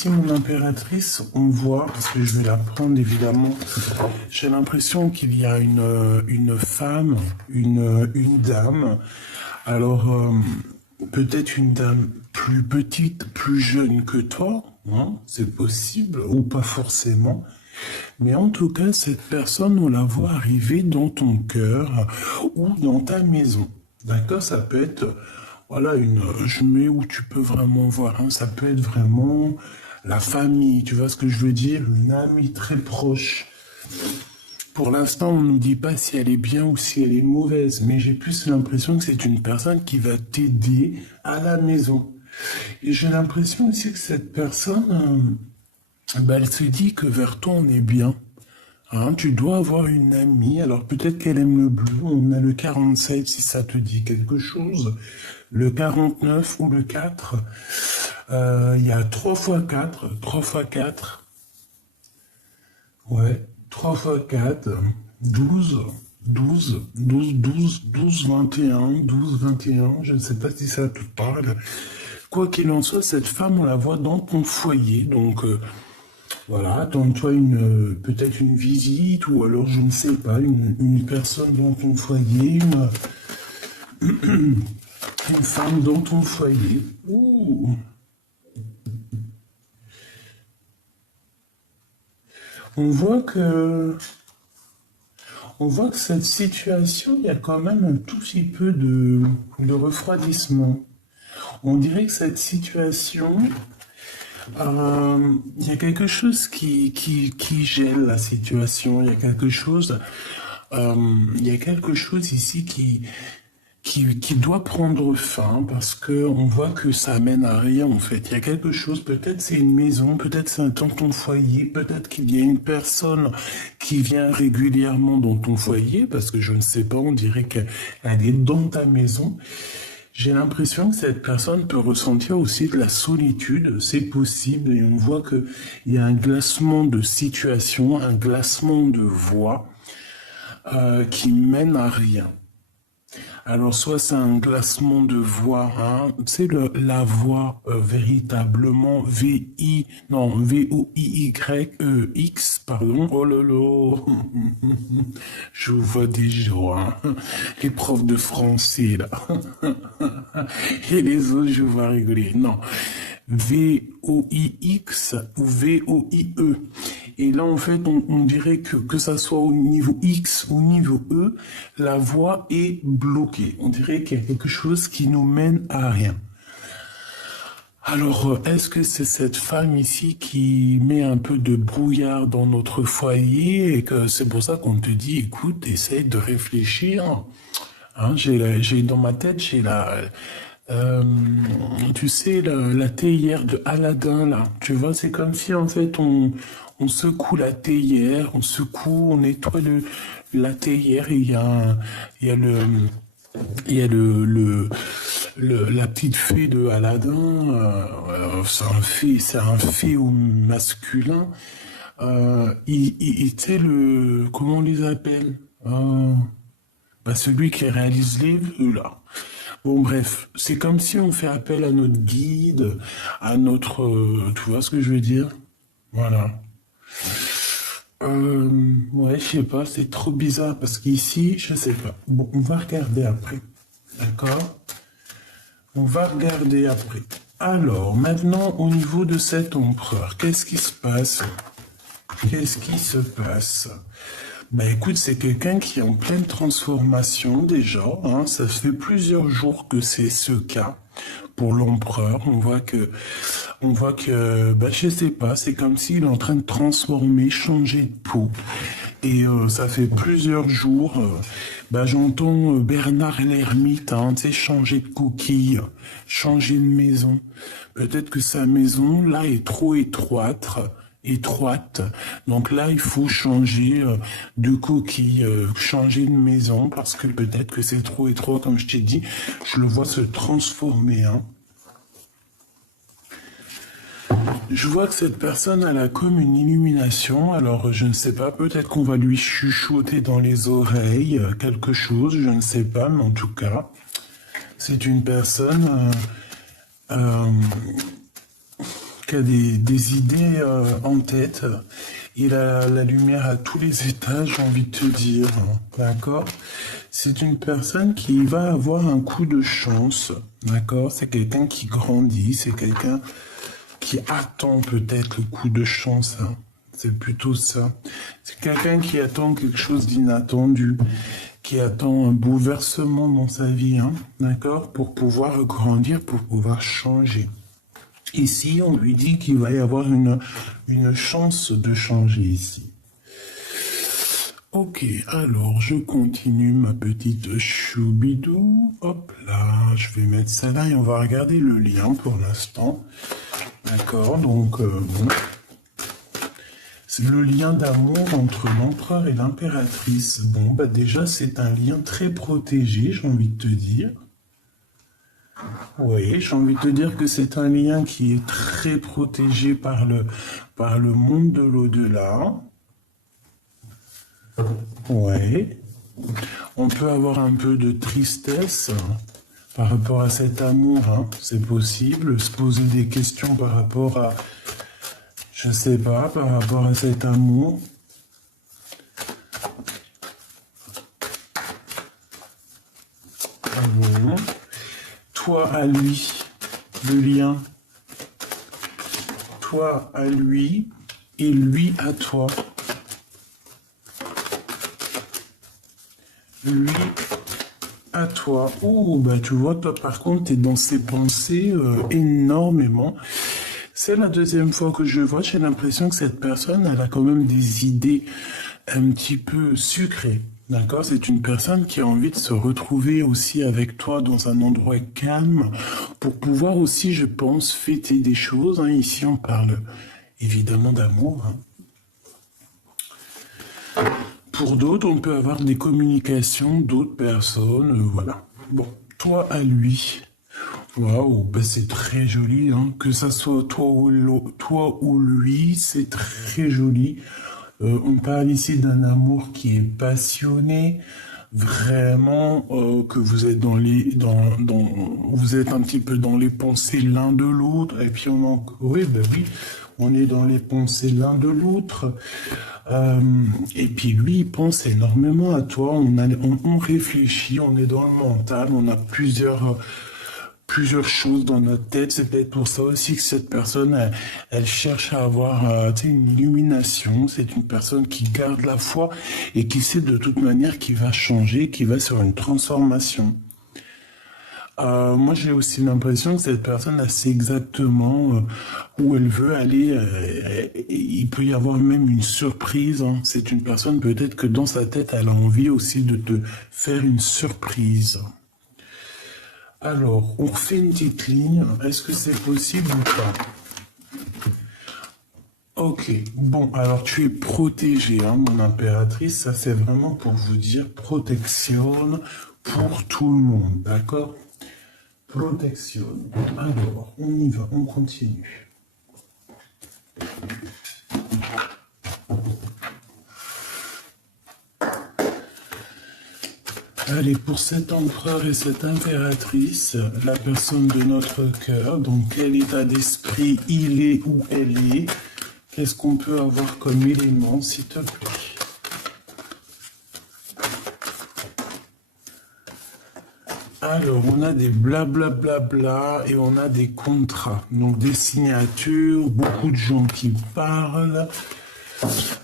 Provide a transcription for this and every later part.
Si mon impératrice, on voit, parce que je vais la prendre évidemment, j'ai l'impression qu'il y a une femme, une dame, alors peut-être une dame plus petite, plus jeune que toi, hein, c'est possible, ou pas forcément, mais en tout cas, cette personne, on la voit arriver dans ton cœur ou dans ta maison. D'accord? Ça peut être, voilà, je mets où tu peux vraiment voir, hein, ça peut être vraiment la famille, tu vois ce que je veux dire? Une amie très proche. Pour l'instant, on ne nous dit pas si elle est bien ou si elle est mauvaise, mais j'ai plus l'impression que c'est une personne qui va t'aider à la maison. Et j'ai l'impression aussi que cette personne, elle se dit que vers toi, on est bien. Hein, tu dois avoir une amie, alors peut-être qu'elle aime le bleu, on a le 47 si ça te dit quelque chose, le 49 ou le 4, il y a 3 fois 4, 3 fois 4, ouais, 3 fois 4, 12, 12, 12, 12, 12, 21, 12, 21, je ne sais pas si ça te parle. Quoi qu'il en soit, cette femme, on la voit dans ton foyer, donc voilà, attends-toi peut-être une visite, ou alors, je ne sais pas, une personne dans ton foyer, une femme dans ton foyer. Ouh. On voit que, on voit que cette situation, il y a quand même un tout petit peu de refroidissement. On dirait que cette situation, il y a quelque chose qui gèle la situation. Il y a quelque chose ici qui doit prendre fin parce que on voit que ça mène à rien en fait. Il y a quelque chose, peut-être c'est une maison, peut-être c'est un ton foyer, peut-être qu'il y a une personne qui vient régulièrement dans ton foyer parce que je ne sais pas, on dirait qu'elle est dans ta maison. J'ai l'impression que cette personne peut ressentir aussi de la solitude, c'est possible, et on voit que il y a un glacement de situation, un glacement de voix qui mène à rien. Alors soit c'est un glacement de voix, hein, c'est la voix véritablement V-O-I-Y-E-X, pardon, oh lolo, je vous vois déjà, hein, les profs de français là, et les autres je vous vois rigoler, non, V-O-I-X ou V-O-I-E. Et là, en fait, on dirait que ça soit au niveau X ou au niveau E, la voie est bloquée. On dirait qu'il y a quelque chose qui nous mène à rien. Alors, est-ce que c'est cette femme ici qui met un peu de brouillard dans notre foyer et que c'est pour ça qu'on te dit, écoute, essaye de réfléchir. Hein, dans ma tête, tu sais, la théière de Aladdin, là. Tu vois, c'est comme si, en fait, on secoue la théière, on nettoie la théière, et la petite fée de Aladdin, c'est un fée au masculin. Il était comment on les appelle? Celui qui réalise les vœux, là. Bon, bref, c'est comme si on fait appel à notre guide, tu vois ce que je veux dire? Voilà. Ouais, je sais pas, c'est trop bizarre parce qu'ici, je sais pas. Bon, on va regarder après. D'accord? On va regarder après. Alors, maintenant, au niveau de cet empereur, qu'est-ce qui se passe? Qu'est-ce qui se passe? Bah écoute, c'est quelqu'un qui est en pleine transformation déjà, hein. Ça fait plusieurs jours que c'est ce cas pour l'empereur. Bah je sais pas, c'est comme s'il est en train de transformer, changer de peau. Et ça fait plusieurs jours, bah j'entends Bernard l'ermite, hein, tu sais, changer de coquille, changer de maison. Peut-être que sa maison là est trop étroite. Donc là, il faut changer de coquille, changer de maison, parce que peut-être que c'est trop étroit, comme je t'ai dit. Je le vois se transformer. Hein. Je vois que cette personne, elle a comme une illumination. Alors, je ne sais pas, peut-être qu'on va lui chuchoter dans les oreilles quelque chose, je ne sais pas, mais en tout cas, c'est une personne qui a des idées en tête. Il a la lumière à tous les étages, j'ai envie de te dire. D'accord? C'est une personne qui va avoir un coup de chance. D'accord? C'est quelqu'un qui grandit, c'est quelqu'un qui attend peut-être le coup de chance. Hein. C'est plutôt ça. C'est quelqu'un qui attend quelque chose d'inattendu, qui attend un bouleversement dans sa vie, hein, d'accord, pour pouvoir grandir, pour pouvoir changer. Ici, on lui dit qu'il va y avoir une chance de changer ici. Ok, alors je continue ma petite choubidou. Hop là, je vais mettre ça là et on va regarder le lien pour l'instant. D'accord, donc bon. C'est le lien d'amour entre l'empereur et l'impératrice. Bon, bah déjà, c'est un lien très protégé, j'ai envie de te dire. Oui, j'ai envie de te dire que c'est un lien qui est très protégé par le monde de l'au-delà. Oui. On peut avoir un peu de tristesse par rapport à cet amour, hein. C'est possible. Se poser des questions par rapport à... Je sais pas, par rapport à cet amour. Bon. Toi à lui, le lien. Toi à lui et lui à toi. Lui à toi. Oh, bah tu vois, toi par contre, t'es dans ses pensées énormément. C'est la deuxième fois que je vois, j'ai l'impression que cette personne, elle a quand même des idées un petit peu sucrées. D'accord? C'est une personne qui a envie de se retrouver aussi avec toi dans un endroit calme pour pouvoir aussi, je pense, fêter des choses. Hein. Ici, on parle évidemment d'amour. Hein. Pour d'autres, on peut avoir des communications d'autres personnes. Voilà. Bon, toi à lui. Waouh, ben c'est très joli, hein. Que ça soit toi ou lui, c'est très joli. On parle ici d'un amour qui est passionné, vraiment que vous êtes vous êtes un petit peu dans les pensées l'un de l'autre. Et puis oui, ben oui, on est dans les pensées l'un de l'autre. Et puis lui, il pense énormément à toi. On réfléchit, on est dans le mental, on a plusieurs choses dans notre tête. C'est peut-être pour ça aussi que cette personne, elle cherche à avoir une illumination. C'est une personne qui garde la foi et qui sait de toute manière qu'il va changer, qui va sur une transformation. Moi, j'ai aussi l'impression que cette personne, elle sait exactement où elle veut aller. Il peut y avoir même une surprise. Hein. C'est une personne, peut-être que dans sa tête, elle a envie aussi de te faire une surprise. Alors, on refait une petite ligne. Est-ce que c'est possible ou pas? Ok, bon, alors tu es protégée, hein, mon impératrice. Ça, c'est vraiment pour vous dire protection pour tout le monde, d'accord? Protection. Alors, on y va, on continue. Allez, pour cet empereur et cette impératrice, la personne de notre cœur, donc quel état d'esprit il est ou elle est, qu'est-ce qu'on peut avoir comme élément, s'il te plaît? Alors, on a des blablabla et on a des contrats, donc des signatures, beaucoup de gens qui parlent.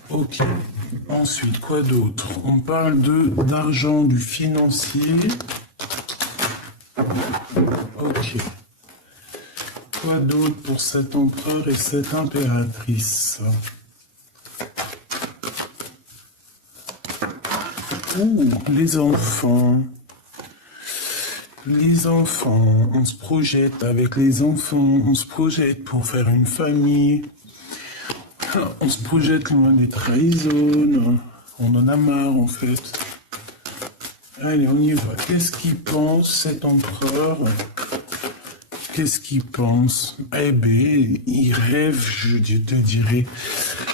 Ok. Ensuite, quoi d'autre? On parle d'argent, du financier. Ok. Quoi d'autre pour cet empereur et cette impératrice? Ouh, les enfants. Les enfants, on se projette avec les enfants, on se projette pour faire une famille. On se projette loin des trahisons, on en a marre en fait. Allez, on y va. Qu'est-ce qu'il pense cet empereur? Qu'est-ce qu'il pense? Eh bien, il rêve, je te dirais.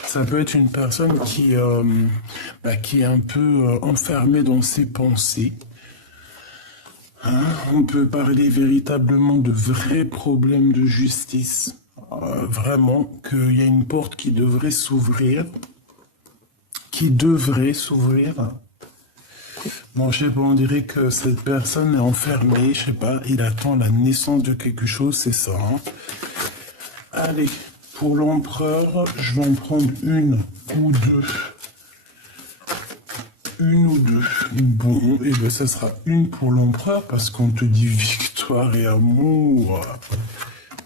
Ça peut être une personne qui est un peu enfermée dans ses pensées. Hein? On peut parler véritablement de vrais problèmes de justice. vraiment qu'il y a une porte qui devrait s'ouvrir, qui devrait s'ouvrir. Bon, je sais pas, on dirait que cette personne est enfermée, je sais pas, il attend la naissance de quelque chose, c'est ça. Hein. Allez, pour l'empereur, je vais en prendre une ou deux. Une ou deux. Bon, et bien ça sera une pour l'empereur parce qu'on te dit victoire et amour.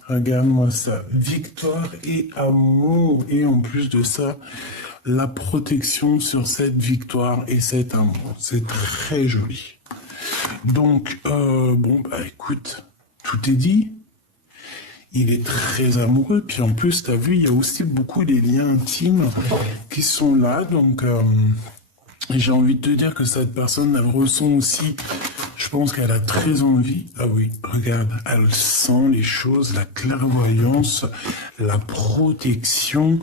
Regarde-moi ça, victoire et amour. Et en plus de ça, la protection sur cette victoire et cet amour. C'est très joli. Donc, bon, bah écoute, tout est dit. Il est très amoureux. Puis en plus, tu as vu, il y a aussi beaucoup des liens intimes qui sont là. Donc, j'ai envie de te dire que cette personne, elle ressent aussi, je pense qu'elle a très envie. Ah oui, regarde, elle sent les choses, la clairvoyance, la protection.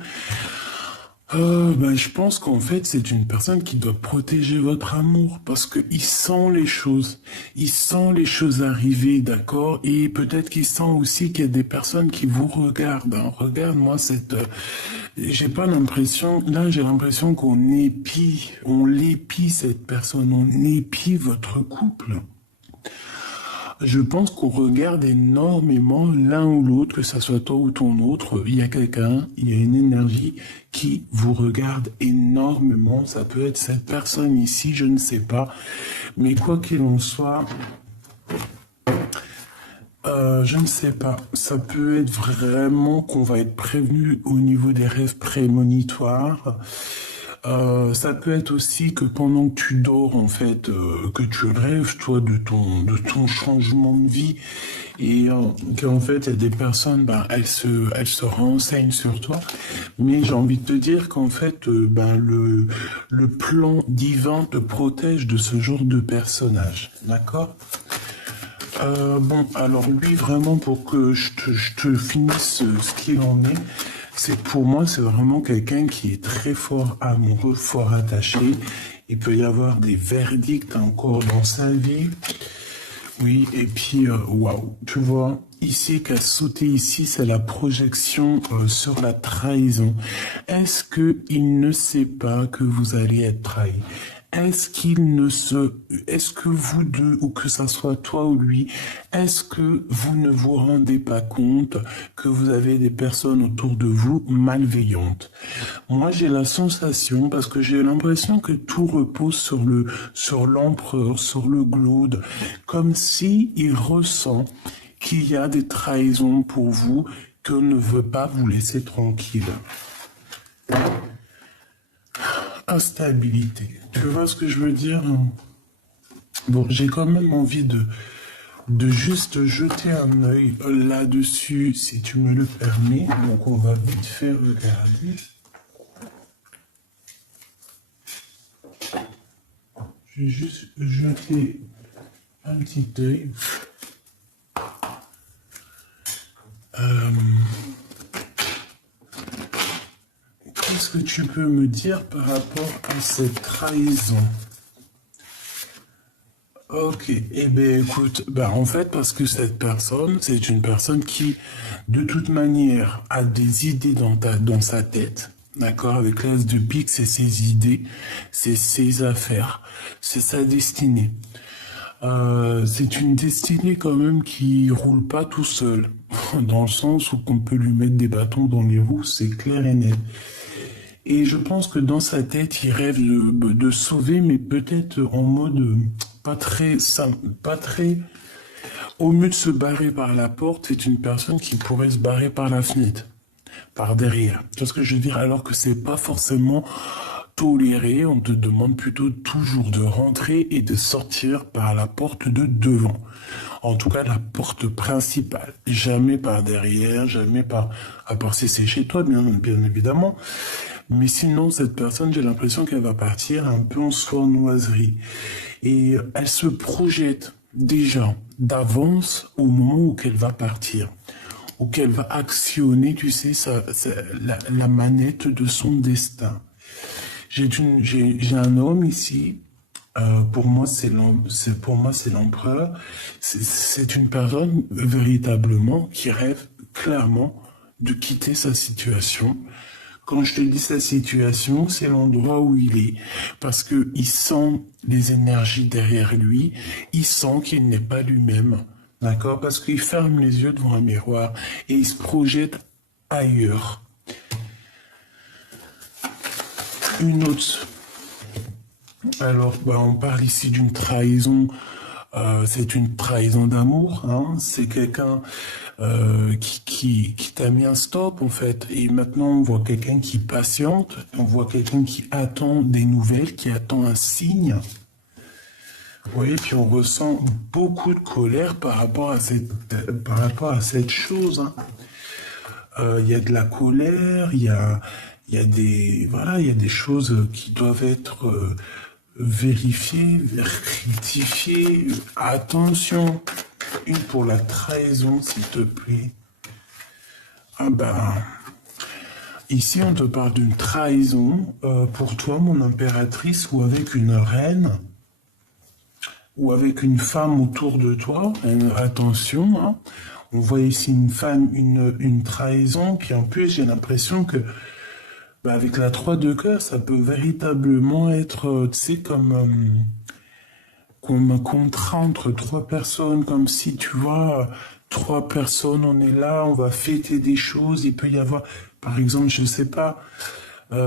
Ben, je pense qu'en fait, c'est une personne qui doit protéger votre amour parce qu'il sent les choses. Il sent les choses arriver, d'accord? Et peut-être qu'il sent aussi qu'il y a des personnes qui vous regardent. Hein. Regarde-moi cette... j'ai pas l'impression... Là, j'ai l'impression qu'on on l'épie cette personne, on épie votre couple. Je pense qu'on regarde énormément l'un ou l'autre, que ça soit toi ou ton autre. Il y a quelqu'un, il y a une énergie qui vous regarde énormément. Ça peut être cette personne ici, je ne sais pas. Mais quoi qu'il en soit, je ne sais pas. Ça peut être vraiment qu'on va être prévenu au niveau des rêves prémonitoires. Ça peut être aussi que pendant que tu dors, en fait, que tu rêves, toi, de ton changement de vie, et qu'en fait, il y a des personnes, ben, elles se renseignent sur toi, mais j'ai envie de te dire qu'en fait, ben, le plan divin te protège de ce genre de personnage, d'accord? Bon, alors lui, vraiment, pour que je te finisse ce qu'il en est, pour moi, c'est vraiment quelqu'un qui est très fort amoureux, fort attaché. Il peut y avoir des verdicts encore dans sa vie. Oui, et puis, waouh, tu vois, ici, qu'a sauté ici, c'est la projection sur la trahison. Est-ce qu'il ne sait pas que vous allez être trahi? Est-ce que vous deux, ou que ça soit toi ou lui, est-ce que vous ne vous rendez pas compte que vous avez des personnes autour de vous malveillantes? Moi, j'ai la sensation, parce que j'ai l'impression que tout repose sur l'empereur, sur le glaude, comme si il ressent qu'il y a des trahisons pour vous, qu'on ne veut pas vous laisser tranquille. Instabilité. Tu vois ce que je veux dire? Bon, j'ai quand même envie de juste jeter un œil là-dessus, si tu me le permets. Donc, on va vite fait regarder. Je vais juste jeter un petit œil. Qu'est-ce que tu peux me dire par rapport à cette trahison? Ok, eh bien écoute, en fait, parce que cette personne, c'est une personne qui, de toute manière, a des idées dans sa tête, d'accord? Avec l'as de pique, c'est ses idées, c'est ses affaires, c'est sa destinée. C'est une destinée quand même qui roule pas tout seul, dans le sens où qu'on peut lui mettre des bâtons dans les roues, c'est clair et net. Et je pense que dans sa tête, il rêve de sauver, mais peut-être en mode pas très simple, pas très... Au mieux de se barrer par la porte, c'est une personne qui pourrait se barrer par la fenêtre, par derrière. Tu vois ce que je veux dire? Alors que c'est pas forcément toléré, on te demande plutôt toujours de rentrer et de sortir par la porte de devant. En tout cas, la porte principale. Jamais par derrière, jamais par... À part si c'est chez toi, bien évidemment. Mais sinon, cette personne, j'ai l'impression qu'elle va partir un peu en sournoiserie. Et elle se projette déjà d'avance au moment où qu'elle va partir. Où qu'elle va actionner, tu sais, la manette de son destin. J'ai un homme ici. Pour moi, c'est l'empereur. C'est une personne véritablement qui rêve clairement de quitter sa situation. Quand je te dis sa situation, c'est l'endroit où il est. Parce que il sent les énergies derrière lui. Il sent qu'il n'est pas lui-même. D'accord? Parce qu'il ferme les yeux devant un miroir et il se projette ailleurs. Une autre. Alors, on parle ici d'une trahison. C'est une trahison d'amour. Hein? C'est quelqu'un qui t'a mis un stop, en fait. Et maintenant, on voit quelqu'un qui patiente. On voit quelqu'un qui attend des nouvelles, qui attend un signe. Oui, puis on ressent beaucoup de colère par rapport à cette chose. Hein. Il y a de la colère, il y a des choses qui doivent être vérifiées, rectifiées. Attention, une pour la trahison, s'il te plaît. Ici on te parle d'une trahison pour toi, mon impératrice, ou avec une reine, ou avec une femme autour de toi. Attention, hein. On voit ici une femme, une trahison qui, en plus, j'ai l'impression que, avec la 3 de cœur, ça peut véritablement être, tu sais, comme un contrat entre 3 personnes, comme si, tu vois, 3 personnes, on est là, on va fêter des choses, il peut y avoir, par exemple, je sais pas, des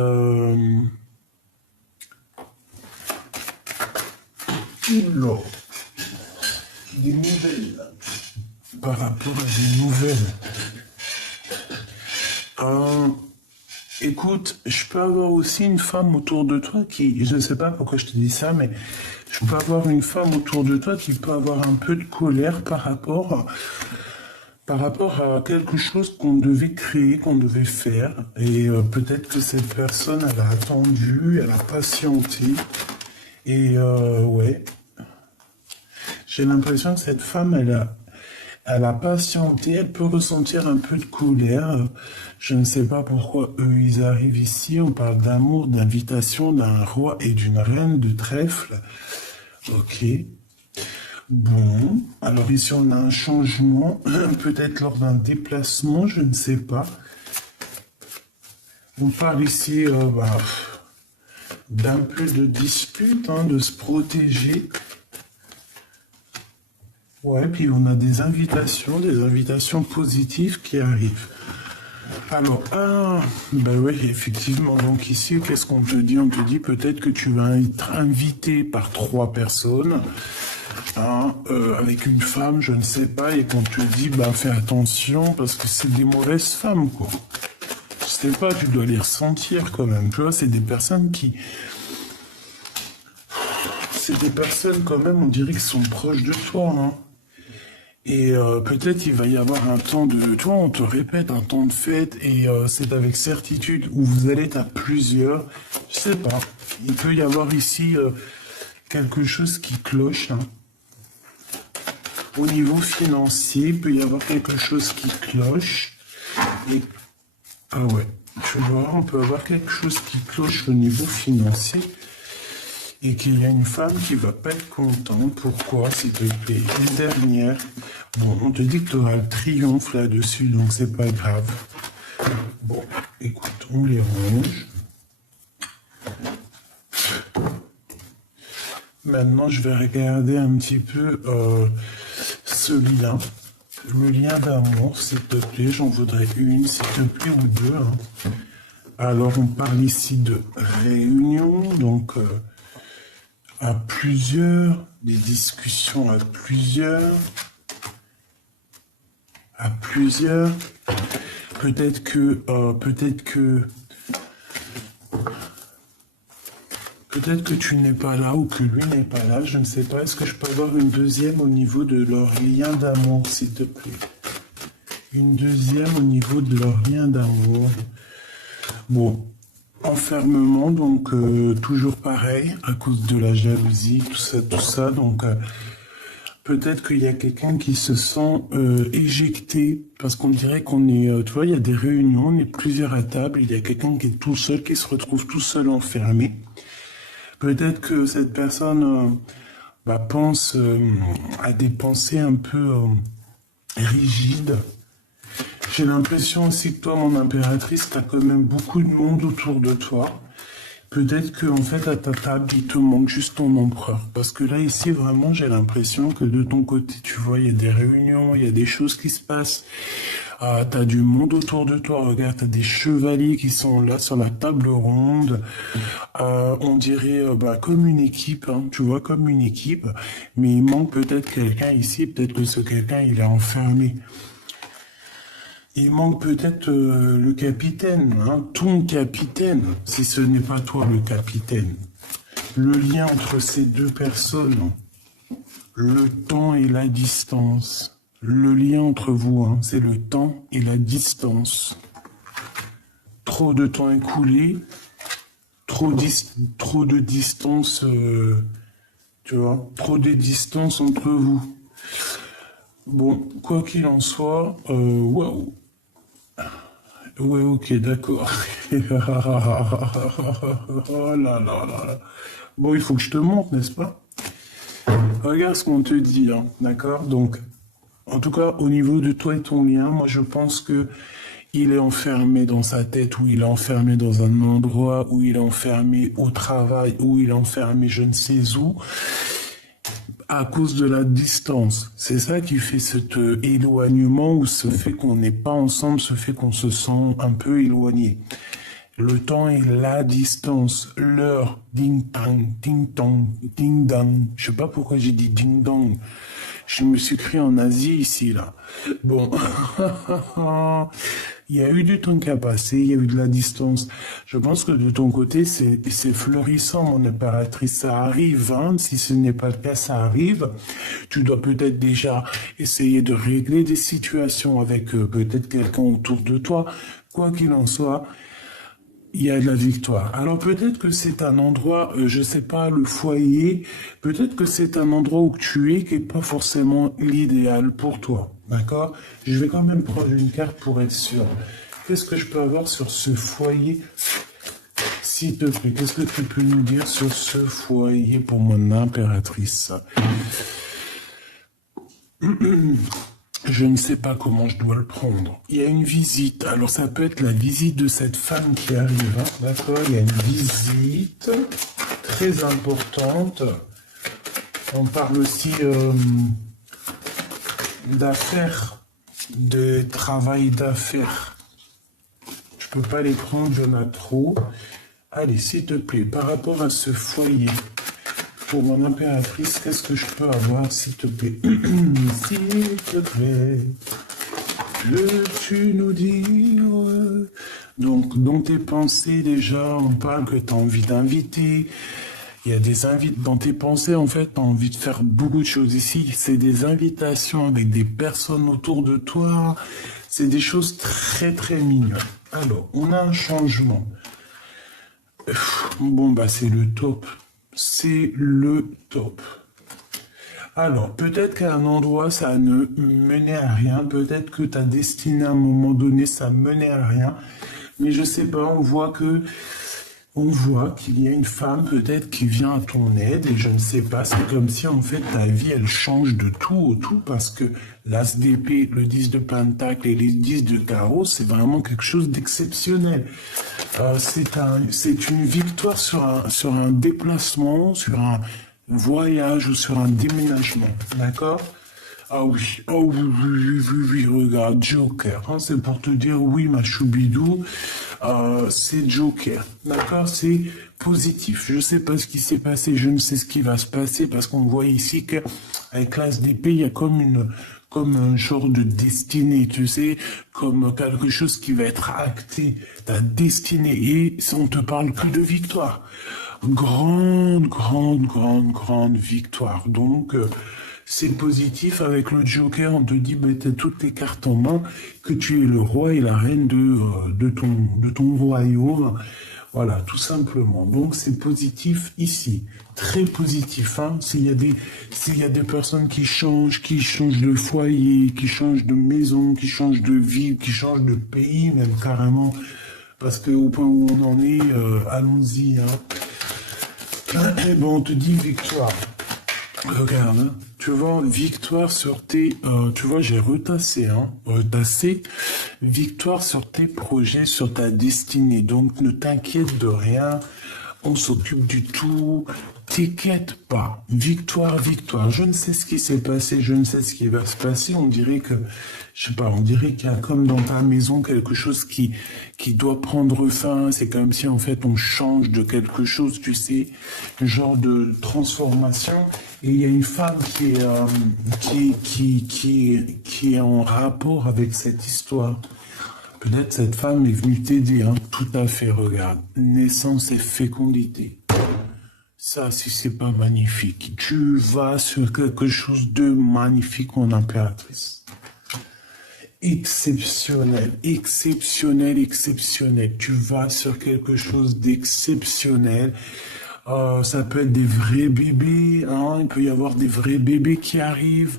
nouvelles. Par rapport à des nouvelles. Écoute, je peux avoir aussi une femme autour de toi qui, je ne sais pas pourquoi je te dis ça, mais je peux avoir une femme autour de toi qui peut avoir un peu de colère par rapport à quelque chose qu'on devait créer, qu'on devait faire. Et peut-être que cette personne, elle a attendu, elle a patienté. Et ouais. J'ai l'impression que cette femme, elle a patienté, elle peut ressentir un peu de colère. Je ne sais pas pourquoi eux, ils arrivent ici. On parle d'amour, d'invitation, d'un roi et d'une reine de trèfle. Ok. Bon. Alors ici, on a un changement. Peut-être lors d'un déplacement, je ne sais pas. On parle ici d'un peu de dispute, hein, de se protéger. Ouais, puis on a des invitations positives qui arrivent. Alors, oui, effectivement, donc ici, qu'est-ce qu'on te dit? On te dit peut-être que tu vas être invité par 3 personnes, hein, avec une femme, je ne sais pas, et qu'on te dit, fais attention, parce que c'est des mauvaises femmes, quoi. Je sais pas, tu dois les ressentir quand même, tu vois, c'est des personnes quand même, on dirait qu'ils sont proches de toi, hein. Et peut-être il va y avoir un temps de... Toi, on te répète, un temps de fête, et c'est avec certitude où vous allez être à plusieurs. Je sais pas. Il peut y avoir ici quelque chose qui cloche. Hein. Au niveau financier, il peut y avoir quelque chose qui cloche. Et... Ah ouais, tu vois, on peut avoir quelque chose qui cloche au niveau financier. Et qu'il y a une femme qui va pas être contente. Pourquoi, s'il te plaît? Une dernière. Bon, on te dit que tu auras le triomphe là-dessus, donc c'est pas grave. Bon, écoute, on les range. Maintenant, je vais regarder un petit peu ce lien. Le lien d'amour, s'il te plaît. J'en voudrais une, s'il te plaît, ou deux. Hein. Alors, on parle ici de réunion, donc... à plusieurs, des discussions à plusieurs, peut-être que tu n'es pas là ou que lui n'est pas là, je ne sais pas. Est-ce que je peux avoir une deuxième au niveau de leur lien d'amour, s'il te plaît? Une deuxième au niveau de leur lien d'amour. Bon. Enfermement, donc toujours pareil, à cause de la jalousie, tout ça, donc peut-être qu'il y a quelqu'un qui se sent éjecté, parce qu'on dirait qu'on est, tu vois, il y a des réunions, on est plusieurs à table, il y a quelqu'un qui est tout seul, qui se retrouve tout seul enfermé. Peut-être que cette personne pense à des pensées un peu rigides. J'ai l'impression aussi que toi, mon impératrice, tu as quand même beaucoup de monde autour de toi. Peut-être qu'en fait, à ta table, il te manque juste ton empereur. Parce que là, ici, vraiment, j'ai l'impression que de ton côté, tu vois, il y a des réunions, il y a des choses qui se passent. T'as du monde autour de toi. Regarde, t'as des chevaliers qui sont là sur la table ronde. On dirait comme une équipe, hein, tu vois, comme une équipe. Mais il manque peut-être quelqu'un ici. Peut-être que ce quelqu'un, il est enfermé. Il manque peut-être le capitaine, hein, ton capitaine, si ce n'est pas toi le capitaine. Le lien entre ces deux personnes, le temps et la distance. Le lien entre vous, hein, c'est le temps et la distance. Trop de temps écoulé, trop de distance, tu vois, trop de distance entre vous. Bon, quoi qu'il en soit, waouh. Ouais, ok, d'accord. Oh là là là là. Bon, il faut que je te montre, n'est-ce pas? Regarde ce qu'on te dit, hein, d'accord? Donc, en tout cas, au niveau de toi et ton lien, moi je pense que il est enfermé dans sa tête, ou il est enfermé dans un endroit, ou il est enfermé au travail, ou il est enfermé je ne sais où, à cause de la distance. C'est ça qui fait cet éloignement, ou ce fait qu'on n'est pas ensemble, ce fait qu'on se sent un peu éloigné. Le temps et la distance, l'heure, ding-tang, ding-tong, ding-dang. Je sais pas pourquoi j'ai dit ding-dong. Je me suis cru en Asie ici, là. Bon. Il y a eu du temps qui a passé, il y a eu de la distance. Je pense que de ton côté, c'est fleurissant, mon impératrice. Ça arrive, hein. Si ce n'est pas le cas, ça arrive. Tu dois peut-être déjà essayer de régler des situations avec peut-être quelqu'un autour de toi. Quoi qu'il en soit, il y a de la victoire. Alors peut-être que c'est un endroit, je sais pas, le foyer, peut-être que c'est un endroit où tu es qui est pas forcément l'idéal pour toi. D'accord? Je vais quand même prendre une carte pour être sûr. Qu'est-ce que je peux avoir sur ce foyer? S'il te plaît, qu'est-ce que tu peux nous dire sur ce foyer pour mon impératrice? Je ne sais pas comment je dois le prendre. Il y a une visite. Alors, ça peut être la visite de cette femme qui arrive. Hein, d'accord? Il y a une visite très importante. On parle aussi d'affaires, de travail d'affaires. Je peux pas les prendre, j'en ai trop. Allez, s'il te plaît, par rapport à ce foyer, pour mon impératrice, qu'est-ce que je peux avoir, s'il te plaît? S'il te plaît, peux-tu nous dire? Donc, dans tes pensées, déjà, on parle que tu as envie d'inviter. Il y a des invites dans tes pensées, en fait, tu as envie de faire beaucoup de choses ici. C'est des invitations avec des personnes autour de toi. C'est des choses très, très mignonnes. Alors, on a un changement. Bon, bah, c'est le top. C'est le top. Alors, peut-être qu'à un endroit, ça ne menait à rien. Peut-être que ta destinée, à un moment donné, ça menait à rien. Mais je sais pas, on voit qu'il y a une femme, peut-être, qui vient à ton aide. Et je ne sais pas, c'est comme si, en fait, ta vie, elle change de tout au tout. Parce que l'as d'épée, le 10 de pentacle et les 10 de carreau, c'est vraiment quelque chose d'exceptionnel. C'est une victoire sur un déplacement, sur un voyage ou sur un déménagement, d'accord? Ah oui, oh oui, oui, oui, oui, regarde, Joker, hein, c'est pour te dire, oui, ma choubidou, c'est Joker, d'accord? C'est positif. Je sais pas ce qui s'est passé, je ne sais ce qui va se passer, parce qu'on voit ici qu'avec l'as d'épée, il y a comme un genre de destinée, tu sais, comme quelque chose qui va être acté, ta destinée, et on te parle que de victoire. Grande, grande, grande, grande victoire. Donc, c'est positif. Avec le Joker, on te dit, bah, tu as toutes les cartes en main, que tu es le roi et la reine de ton royaume. Voilà, tout simplement. Donc, c'est positif ici. Très positif, hein. S'il y a des personnes qui changent de foyer, qui changent de maison, qui changent de ville, qui changent de pays, même carrément. Parce que au point où on en est, allons-y, hein. Et bon, on te dit victoire. Regarde, hein. Tu vois, victoire sur tes... tu vois, j'ai retassé, hein. Retassé. victoire sur tes projets, sur ta destinée. Donc, ne t'inquiète de rien. On s'occupe du tout. T'inquiète pas. Victoire, victoire. Je ne sais ce qui s'est passé, je ne sais ce qui va se passer. On dirait que, je sais pas, on dirait qu'il y a comme dans ta maison quelque chose qui doit prendre fin. C'est comme si en fait on change de quelque chose, tu sais, un genre de transformation. Et il y a une femme qui est en rapport avec cette histoire. Peut-être cette femme est venue t'aider, hein. Tout à fait, regarde. Naissance et fécondité. Ça, si c'est pas magnifique, tu vas sur quelque chose de magnifique, mon impératrice. Exceptionnel, exceptionnel, exceptionnel. Tu vas sur quelque chose d'exceptionnel. Ça peut être des vrais bébés, hein. Il peut y avoir des vrais bébés qui arrivent.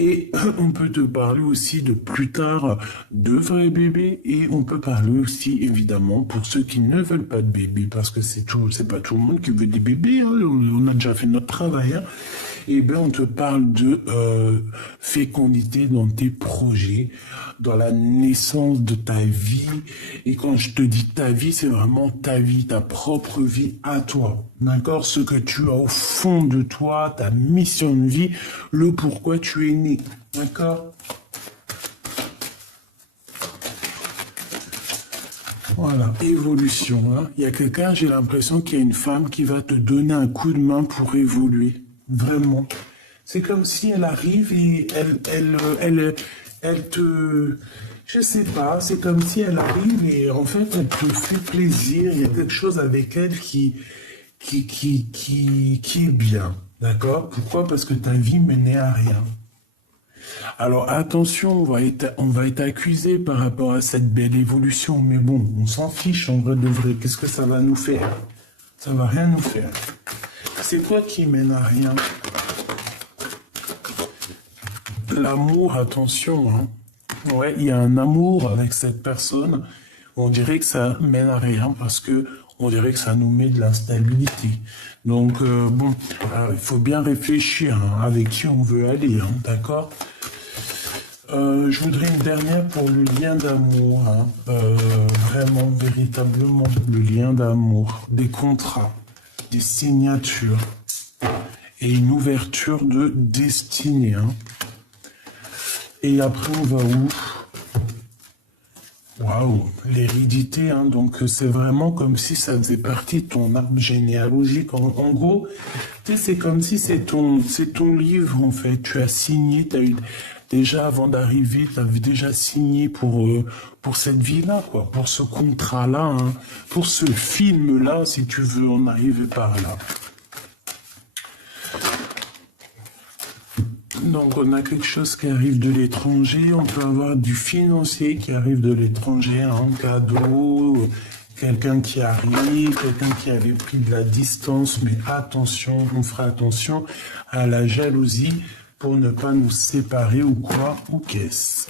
Et on peut te parler aussi de plus tard de vrais bébés, et on peut parler aussi évidemment pour ceux qui ne veulent pas de bébés, parce que c'est pas tout le monde qui veut des bébés, hein. On a déjà fait notre travail, hein. Et bien on te parle de fécondité dans tes projets, dans la naissance de ta vie. Et quand je te dis ta vie, c'est vraiment ta vie, ta propre vie à toi. D'accord? Ce que tu as au fond de toi, ta mission de vie, le pourquoi tu es né. D'accord? Voilà, évolution. Hein. Il y a quelqu'un, j'ai l'impression qu'il y a une femme qui va te donner un coup de main pour évoluer. Vraiment. C'est comme si elle arrive et elle te... Je sais pas, c'est comme si elle arrive et en fait elle te fait plaisir. Il y a quelque chose avec elle qui est bien. D'accord? Pourquoi? Parce que ta vie menait à rien. Alors attention, on va être accusé par rapport à cette belle évolution, mais bon, on s'en fiche en vrai de vrai. Qu'est-ce que ça va nous faire? Ça va rien nous faire. C'est quoi qui mène à rien? L'amour, attention, hein. Ouais, il y a un amour avec cette personne. On dirait que ça mène à rien parce que on dirait que ça nous met de l'instabilité. Donc bon, il faut bien réfléchir, hein, avec qui on veut aller, hein, d'accord? Je voudrais une dernière pour le lien d'amour, hein. Vraiment, véritablement, le lien d'amour, des contrats, des signatures et une ouverture de destinée. Hein. Et après, on va où? Waouh, l'hérédité, hein, donc c'est vraiment comme si ça faisait partie de ton arbre généalogique. En gros, tu sais, c'est comme si c'est ton livre, en fait. Tu as signé, tu as eu, déjà avant d'arriver, tu avais déjà signé pour cette vie-là, quoi, pour ce contrat-là, hein, pour ce film-là, si tu veux en arriver par là. Donc on a quelque chose qui arrive de l'étranger, on peut avoir du financier qui arrive de l'étranger, un cadeau, quelqu'un qui arrive, quelqu'un qui avait pris de la distance, mais attention, on fera attention à la jalousie pour ne pas nous séparer ou quoi, ou qu'est-ce.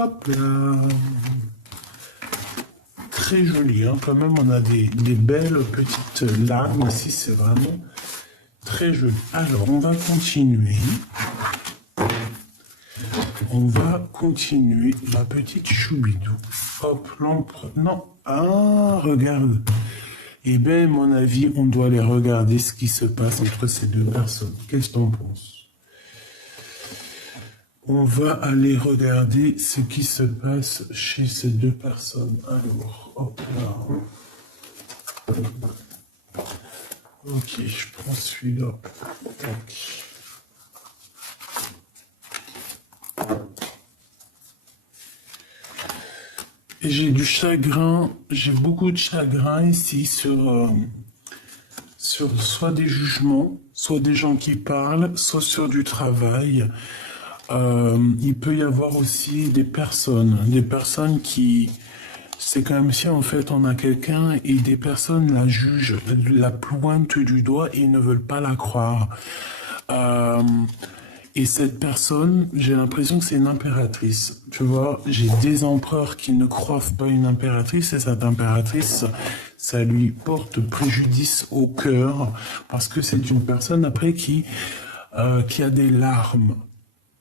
Hop là. Très joli, hein, quand même on a des belles petites larmes ici, c'est vraiment... très joli. Alors, on va continuer. On va continuer la petite choubidou. Hop, l'empereur. Non. Ah, regarde. Eh bien, à mon avis, on doit aller regarder ce qui se passe entre ces deux personnes. Qu'est-ce que t'en penses? On va aller regarder ce qui se passe chez ces deux personnes. Alors, hop là. Ok, je prends celui-là. Tac. Et j'ai du chagrin, j'ai beaucoup de chagrin ici sur soit des jugements, soit des gens qui parlent, soit sur du travail. Il peut y avoir aussi des personnes qui... C'est comme si en fait on a quelqu'un et des personnes la jugent, la pointent du doigt et ne veulent pas la croire. Et cette personne, j'ai l'impression que c'est une impératrice. Tu vois, j'ai des empereurs qui ne croient pas une impératrice et cette impératrice, ça lui porte préjudice au cœur parce que c'est une personne après qui a des larmes.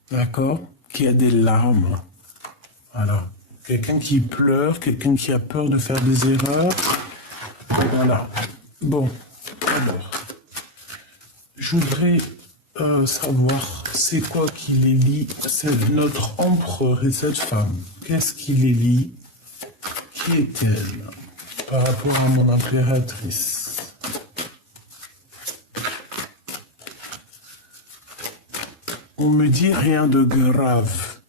D'accord? Qui a des larmes. Voilà. Quelqu'un qui pleure, quelqu'un qui a peur de faire des erreurs. Voilà. Bon, alors, je voudrais savoir c'est quoi qui les lie. C'est notre empereur et cette femme. Qu'est-ce qui les lie? Qui est-elle par rapport à mon impératrice? On me dit rien de grave.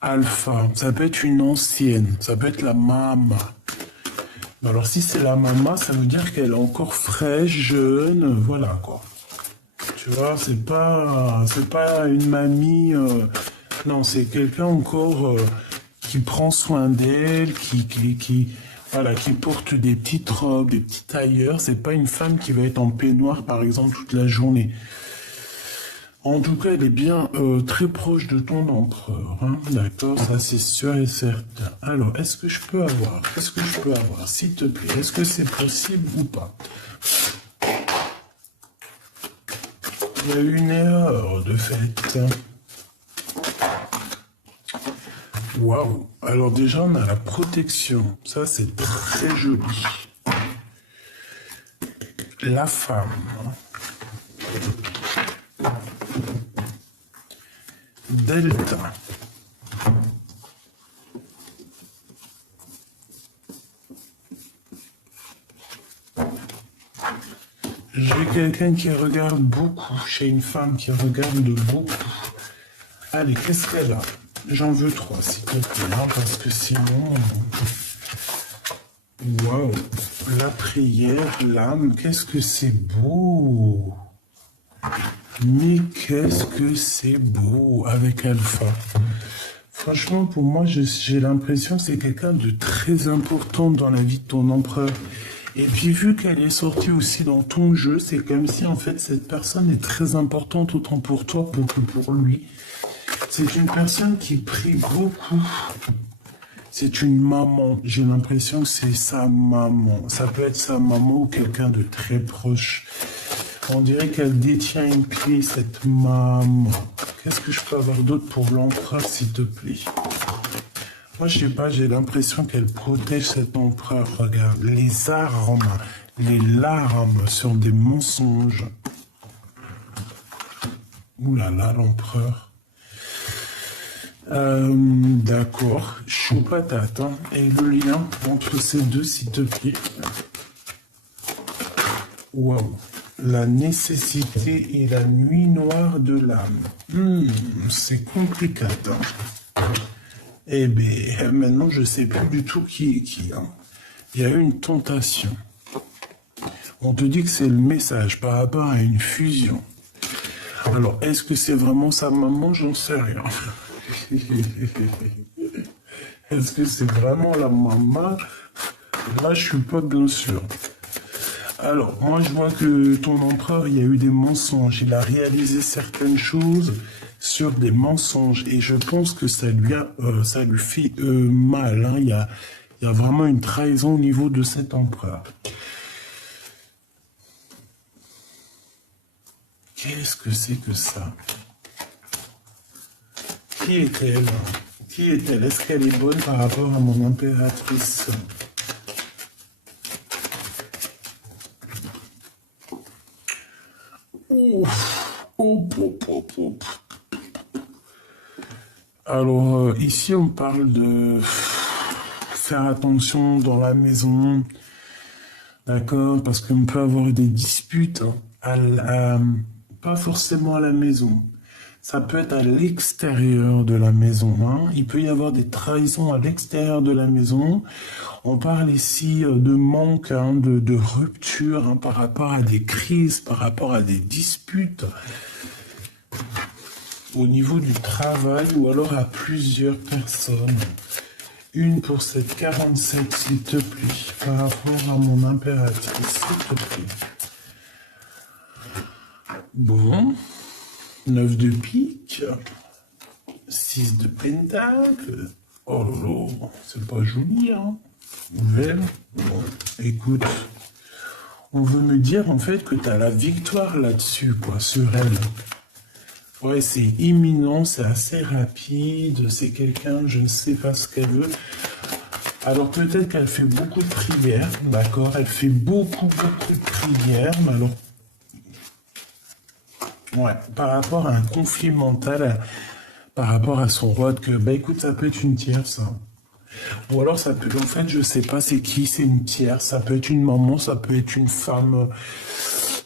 Alpha, ça peut être une ancienne, ça peut être la maman. Alors si c'est la maman, ça veut dire qu'elle est encore fraîche, jeune, voilà quoi. Tu vois, c'est pas une mamie, non, c'est quelqu'un encore qui prend soin d'elle, voilà, qui porte des petites robes, des petits tailleurs. C'est pas une femme qui va être en peignoir par exemple toute la journée. En tout cas, elle est bien très proche de ton empereur, hein, d'accord, ça c'est sûr et certain. Alors, est-ce que je peux avoir, s'il te plaît, est-ce que c'est possible ou pas? Il y a eu une erreur de fait. Waouh. Alors déjà, on a la protection, ça c'est très joli. La femme. Delta. J'ai quelqu'un qui regarde beaucoup, chez une femme qui regarde beaucoup. Allez, qu'est-ce qu'elle a? J'en veux 3, s'il te plaît, hein, parce que sinon... Waouh. La prière, l'âme, qu'est-ce que c'est beau! Mais qu'est-ce que c'est beau avec Alpha. Franchement, pour moi, j'ai l'impression que c'est quelqu'un de très important dans la vie de ton empereur. Et puis, vu qu'elle est sortie aussi dans ton jeu, c'est comme si, en fait, cette personne est très importante autant pour toi que pour lui. C'est une personne qui prie beaucoup. C'est une maman. J'ai l'impression que c'est sa maman. Ça peut être sa maman ou quelqu'un de très proche. On dirait qu'elle détient une clé, cette maman. Qu'est-ce que je peux avoir d'autre pour l'empereur, s'il te plaît? Moi, je sais pas, j'ai l'impression qu'elle protège cet empereur. Regarde, les armes, les larmes sur des mensonges. Ouh là là, l'empereur. D'accord, chaud patate. Hein. Et le lien entre ces deux, s'il te plaît. Waouh. La nécessité et la nuit noire de l'âme. C'est compliqué. Hein. Eh bien, maintenant, je sais plus du tout qui est qui. Hein. Il y a eu une tentation. On te dit que c'est le message par rapport à une fusion. Alors, est-ce que c'est vraiment sa maman? J'en sais rien. Est-ce que c'est vraiment la maman? Là, je suis pas bien sûr. Alors, moi, je vois que ton empereur, il y a eu des mensonges. Il a réalisé certaines choses sur des mensonges. Et je pense que ça lui fait mal. Hein. Il y a vraiment une trahison au niveau de cet empereur. Qu'est-ce que c'est que ça? Qui est-elle? Qui est-elle? Est-ce qu'elle est bonne par rapport à mon impératrice? Alors, ici, on parle de faire attention dans la maison, d'accord? Parce qu'on peut avoir des disputes, pas forcément à la maison. Ça peut être à l'extérieur de la maison. Hein. Il peut y avoir des trahisons à l'extérieur de la maison. On parle ici de manque, hein, de rupture hein, par rapport à des crises, par rapport à des disputes au niveau du travail ou alors à plusieurs personnes. Une pour cette 47, s'il te plaît, par rapport à mon impératrice, s'il te plaît. Bon. 9 de pique, 6 de pentacle. Oh là, c'est pas joli, hein. Nouvelle. Bon, écoute, on veut me dire en fait que tu as la victoire là-dessus, quoi, sur elle. Ouais, c'est imminent, c'est assez rapide, c'est quelqu'un, je ne sais pas ce qu'elle veut. Alors peut-être qu'elle fait beaucoup de prières, d'accord? Elle fait beaucoup de prières, mais alors, ouais, par rapport à un conflit mental, par rapport à son roi de cœur, bah écoute, ça peut être une tierce, hein. Ou alors ça peut, en fait, je sais pas c'est qui, c'est une tierce, ça peut être une maman, ça peut être une femme,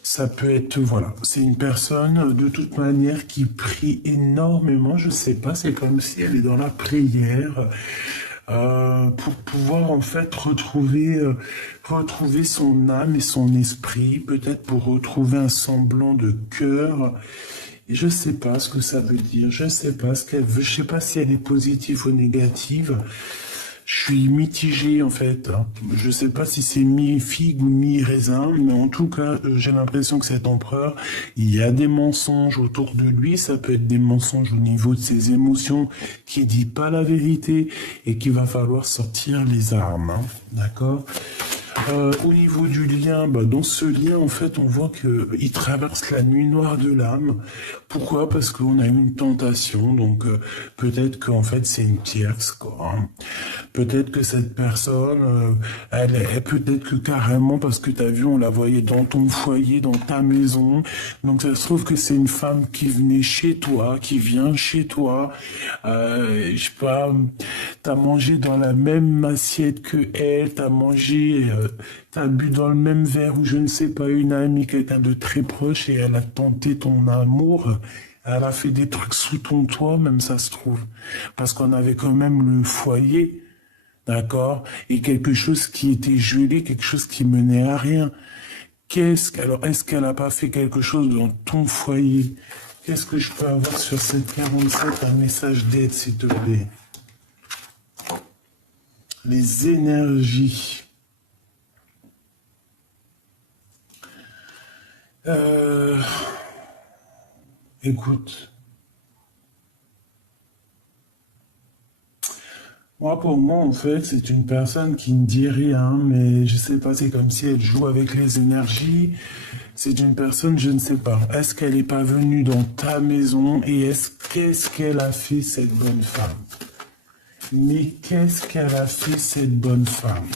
ça peut être, voilà, c'est une personne de toute manière qui prie énormément, je sais pas, c'est comme si elle est dans la prière pour pouvoir en fait retrouver son âme et son esprit, peut-être pour retrouver un semblant de cœur. Et je sais pas ce que ça veut dire, je sais pas ce qu'elle veut, je sais pas si elle est positive ou négative. Je suis mitigé en fait, hein. Je sais pas si c'est mi-figue ou mi-raisin, mais en tout cas, j'ai l'impression que cet empereur, il y a des mensonges autour de lui. Ça peut être des mensonges au niveau de ses émotions, qui dit pas la vérité et qu'il va falloir sortir les armes, hein. D'accord? Au niveau du lien, bah, dans ce lien, en fait, on voit qu'il traverse la nuit noire de l'âme. Pourquoi? Parce qu'on a eu une tentation, donc peut-être qu'en fait c'est une tierce, quoi, hein. Peut-être que cette personne, elle est peut-être que carrément, parce que tu as vu, on la voyait dans ton foyer, dans ta maison. Donc ça se trouve que c'est une femme qui venait chez toi, qui vient chez toi. Je sais pas, t'as mangé dans la même assiette que elle, t'as mangé, t'as bu dans le même verre ou je ne sais pas, une amie, quelqu'un de très proche et elle a tenté ton amour. Elle a fait des trucs sous ton toit, même ça se trouve. Parce qu'on avait quand même le foyer. D'accord? Et quelque chose qui était gelé, quelque chose qui menait à rien. Alors, est-ce qu'elle n'a pas fait quelque chose dans ton foyer? Qu'est-ce que je peux avoir sur cette 47, un message d'aide, s'il te plaît? Les énergies. Écoute. Moi, pour moi, en fait, c'est une personne qui ne dit rien, mais je sais pas, c'est comme si elle joue avec les énergies. C'est une personne, je ne sais pas. Est-ce qu'elle n'est pas venue dans ta maison et qu'est-ce qu'elle a fait, cette bonne femme? Mais qu'est-ce qu'elle a fait, cette bonne femme?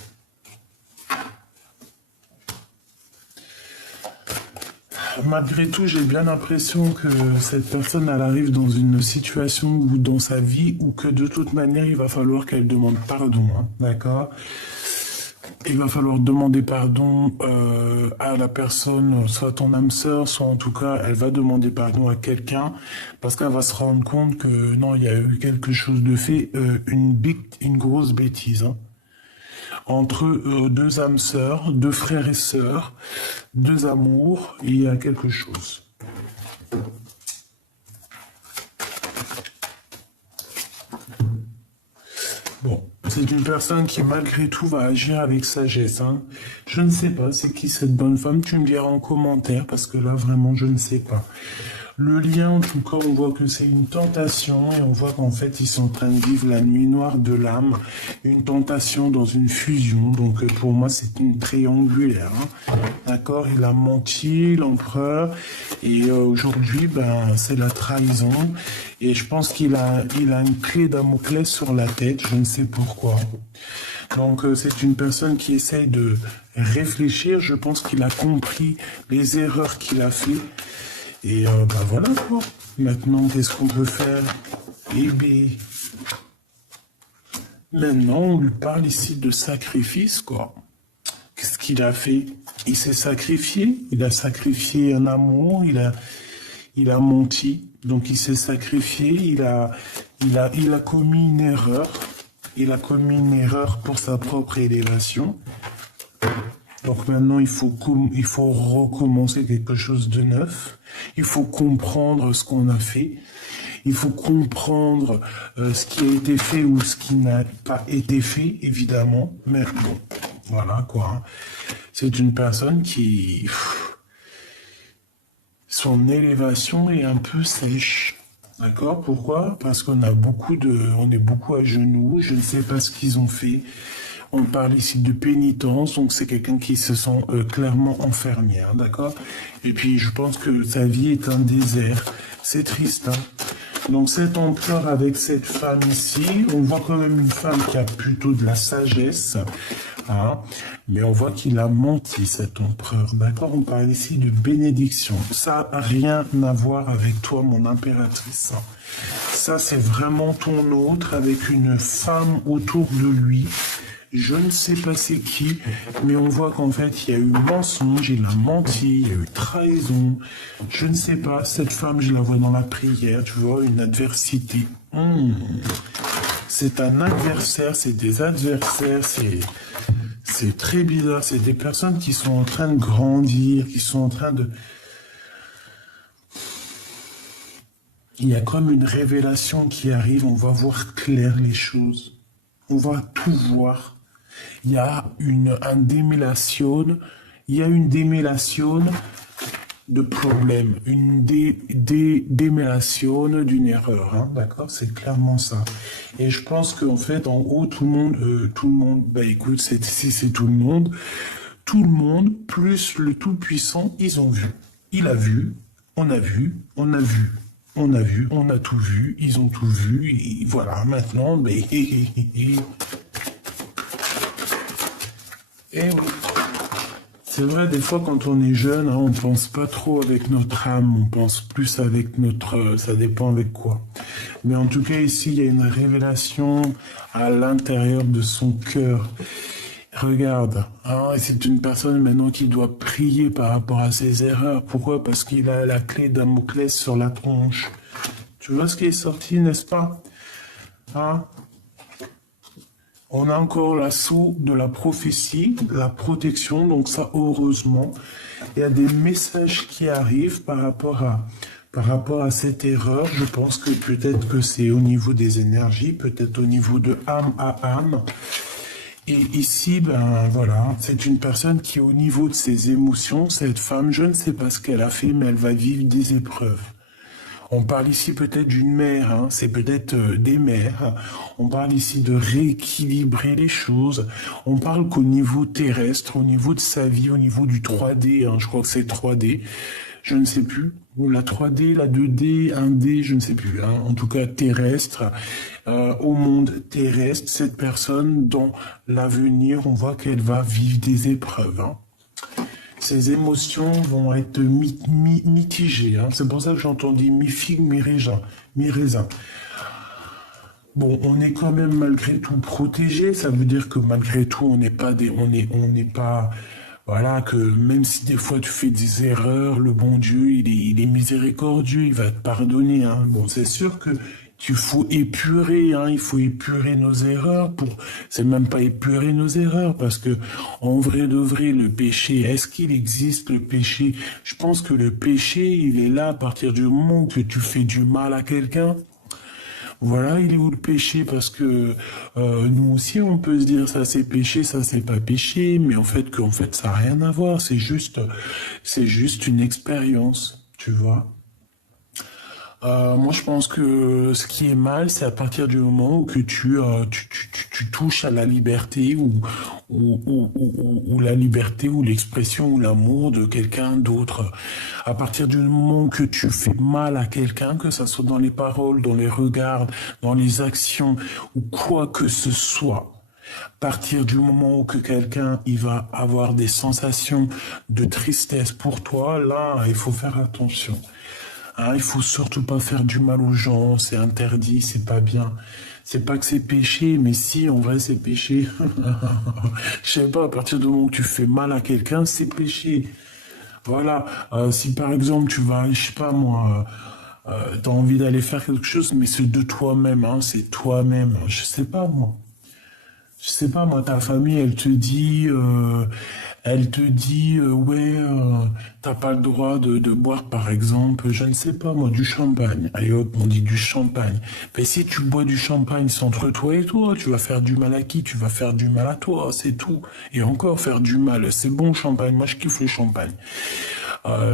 Malgré tout, j'ai bien l'impression que cette personne, elle arrive dans une situation ou dans sa vie où que de toute manière, il va falloir qu'elle demande pardon, hein, d'accord? Il va falloir demander pardon à la personne, soit ton âme sœur, soit en tout cas, elle va demander pardon à quelqu'un parce qu'elle va se rendre compte que non, il y a eu quelque chose de fait, une grosse bêtise, hein, entre deux âmes sœurs, deux frères et sœurs, deux amours, il y a quelque chose. Bon, c'est une personne qui malgré tout va agir avec sagesse, hein. Je ne sais pas c'est qui cette bonne femme, tu me diras en commentaire parce que là vraiment je ne sais pas. Le lien, en tout cas, on voit que c'est une tentation et on voit qu'en fait, ils sont en train de vivre la nuit noire de l'âme, une tentation dans une fusion. Donc, pour moi, c'est une triangulaire, hein. D'accord? Il a menti, l'empereur, et aujourd'hui, ben, c'est la trahison. Et je pense il a une clé Damoclès sur la tête, je ne sais pourquoi. Donc, c'est une personne qui essaye de réfléchir. Je pense qu'il a compris les erreurs qu'il a fait. Et bah voilà quoi. Maintenant, qu'est-ce qu'on peut faire? Eh bien, maintenant, on lui parle ici de sacrifice, quoi. Qu'est-ce qu'il a fait? Il s'est sacrifié. Il a sacrifié un amour. Il a menti. Donc, il s'est sacrifié. Il a commis une erreur. Il a commis une erreur pour sa propre élévation. Donc maintenant, il faut recommencer quelque chose de neuf. Il faut comprendre ce qu'on a fait. Il faut comprendre ce qui a été fait ou ce qui n'a pas été fait, évidemment. Mais bon, voilà quoi, hein. C'est une personne qui... Son élévation est un peu sèche. D'accord? Pourquoi? Parce qu'on est beaucoup à genoux. Je ne sais pas ce qu'ils ont fait. On parle ici de pénitence, donc c'est quelqu'un qui se sent clairement enfermé, hein, d'accord? Et puis je pense que sa vie est un désert. C'est triste, hein? Donc cet empereur avec cette femme ici, on voit quand même une femme qui a plutôt de la sagesse, hein, mais on voit qu'il a menti, cet empereur, d'accord? On parle ici de bénédiction. Ça n'a rien à voir avec toi, mon impératrice. Ça, c'est vraiment ton autre avec une femme autour de lui. Je ne sais pas c'est qui, mais on voit qu'en fait, il y a eu mensonge, il a menti, il y a eu trahison. Je ne sais pas, cette femme, je la vois dans la prière, tu vois, une adversité. C'est un adversaire, c'est des adversaires, c'est très bizarre. C'est des personnes qui sont en train de grandir, qui sont en train de... Il y a comme une révélation qui arrive, on va voir clair les choses. On va tout voir. Il y a une démêlation de problèmes, une démêlation d'une erreur, hein, d'accord? C'est clairement ça. Et je pense qu'en fait, en haut, tout le monde, bah écoute, si c'est tout le monde, plus le Tout-Puissant, ils ont vu. Il a vu, on a vu, on a vu. On a vu, on a tout vu, ils ont tout vu, et voilà, maintenant, mais... Eh oui. C'est vrai, des fois, quand on est jeune, hein, on pense pas trop avec notre âme, on pense plus avec notre... ça dépend avec quoi. Mais en tout cas, ici, il y a une révélation à l'intérieur de son cœur. Regarde, hein, c'est une personne maintenant qui doit prier par rapport à ses erreurs. Pourquoi? Parce qu'il a la clé Damoclès sur la tronche. Tu vois ce qui est sorti, n'est-ce pas? Hein? On a encore l'assaut de la prophétie, la protection, donc ça, heureusement. Il y a des messages qui arrivent par rapport à cette erreur. Je pense que peut-être que c'est au niveau des énergies, peut-être au niveau de âme à âme. Et ici, ben voilà, c'est une personne qui, au niveau de ses émotions, cette femme, je ne sais pas ce qu'elle a fait, mais elle va vivre des épreuves. On parle ici peut-être d'une mère, hein, c'est peut-être des mères. On parle ici de rééquilibrer les choses. On parle qu'au niveau terrestre, au niveau de sa vie, au niveau du 3D, hein, je crois que c'est 3D, je ne sais plus, ou la 3D, la 2D, 1D, je ne sais plus, hein, en tout cas terrestre, au monde terrestre, cette personne, dans l'avenir, on voit qu'elle va vivre des épreuves, hein. Ses émotions vont être mitigées, hein. C'est pour ça que j'entends dire mi-figue, mi-raisin. Bon, on est quand même malgré tout protégé, ça veut dire que malgré tout, on n'est pas, voilà, que même si des fois tu fais des erreurs, le bon Dieu, il est miséricordieux, il va te pardonner, hein. Bon, c'est sûr que il faut épurer, hein, il faut épurer nos erreurs c'est même pas épurer nos erreurs, parce que, en vrai de vrai, le péché, est-ce qu'il existe, le péché? Je pense que le péché, il est là à partir du moment que tu fais du mal à quelqu'un. Voilà, il est où le péché? Parce que nous aussi, on peut se dire ça c'est péché, ça c'est pas péché, mais en fait ça n'a rien à voir. C'est juste une expérience, tu vois. Moi, je pense que ce qui est mal, c'est à partir du moment où que tu touches à la liberté ou la liberté ou l'expression ou l'amour de quelqu'un d'autre. À partir du moment où que tu fais mal à quelqu'un, que ça soit dans les paroles, dans les regards, dans les actions ou quoi que ce soit. À partir du moment où que quelqu'un il va avoir des sensations de tristesse pour toi, là, il faut faire attention. Hein, il faut surtout pas faire du mal aux gens, c'est interdit, c'est pas bien. C'est pas que c'est péché, mais si, en vrai, c'est péché. Je sais pas, à partir du moment où tu fais mal à quelqu'un, c'est péché. Voilà. Si par exemple, tu vas, je sais pas moi, t'as envie d'aller faire quelque chose, mais c'est de toi-même, hein, c'est toi-même. Je sais pas moi. Je sais pas, moi, ta famille, elle te dit, ouais, t'as pas le droit de boire, par exemple, je ne sais pas, moi, du champagne. Allez hop, on dit du champagne. Mais si tu bois du champagne, c'est entre toi et toi, tu vas faire du mal à qui? Tu vas faire du mal à toi, c'est tout. Et encore faire du mal, c'est bon, champagne, moi, je kiffe le champagne.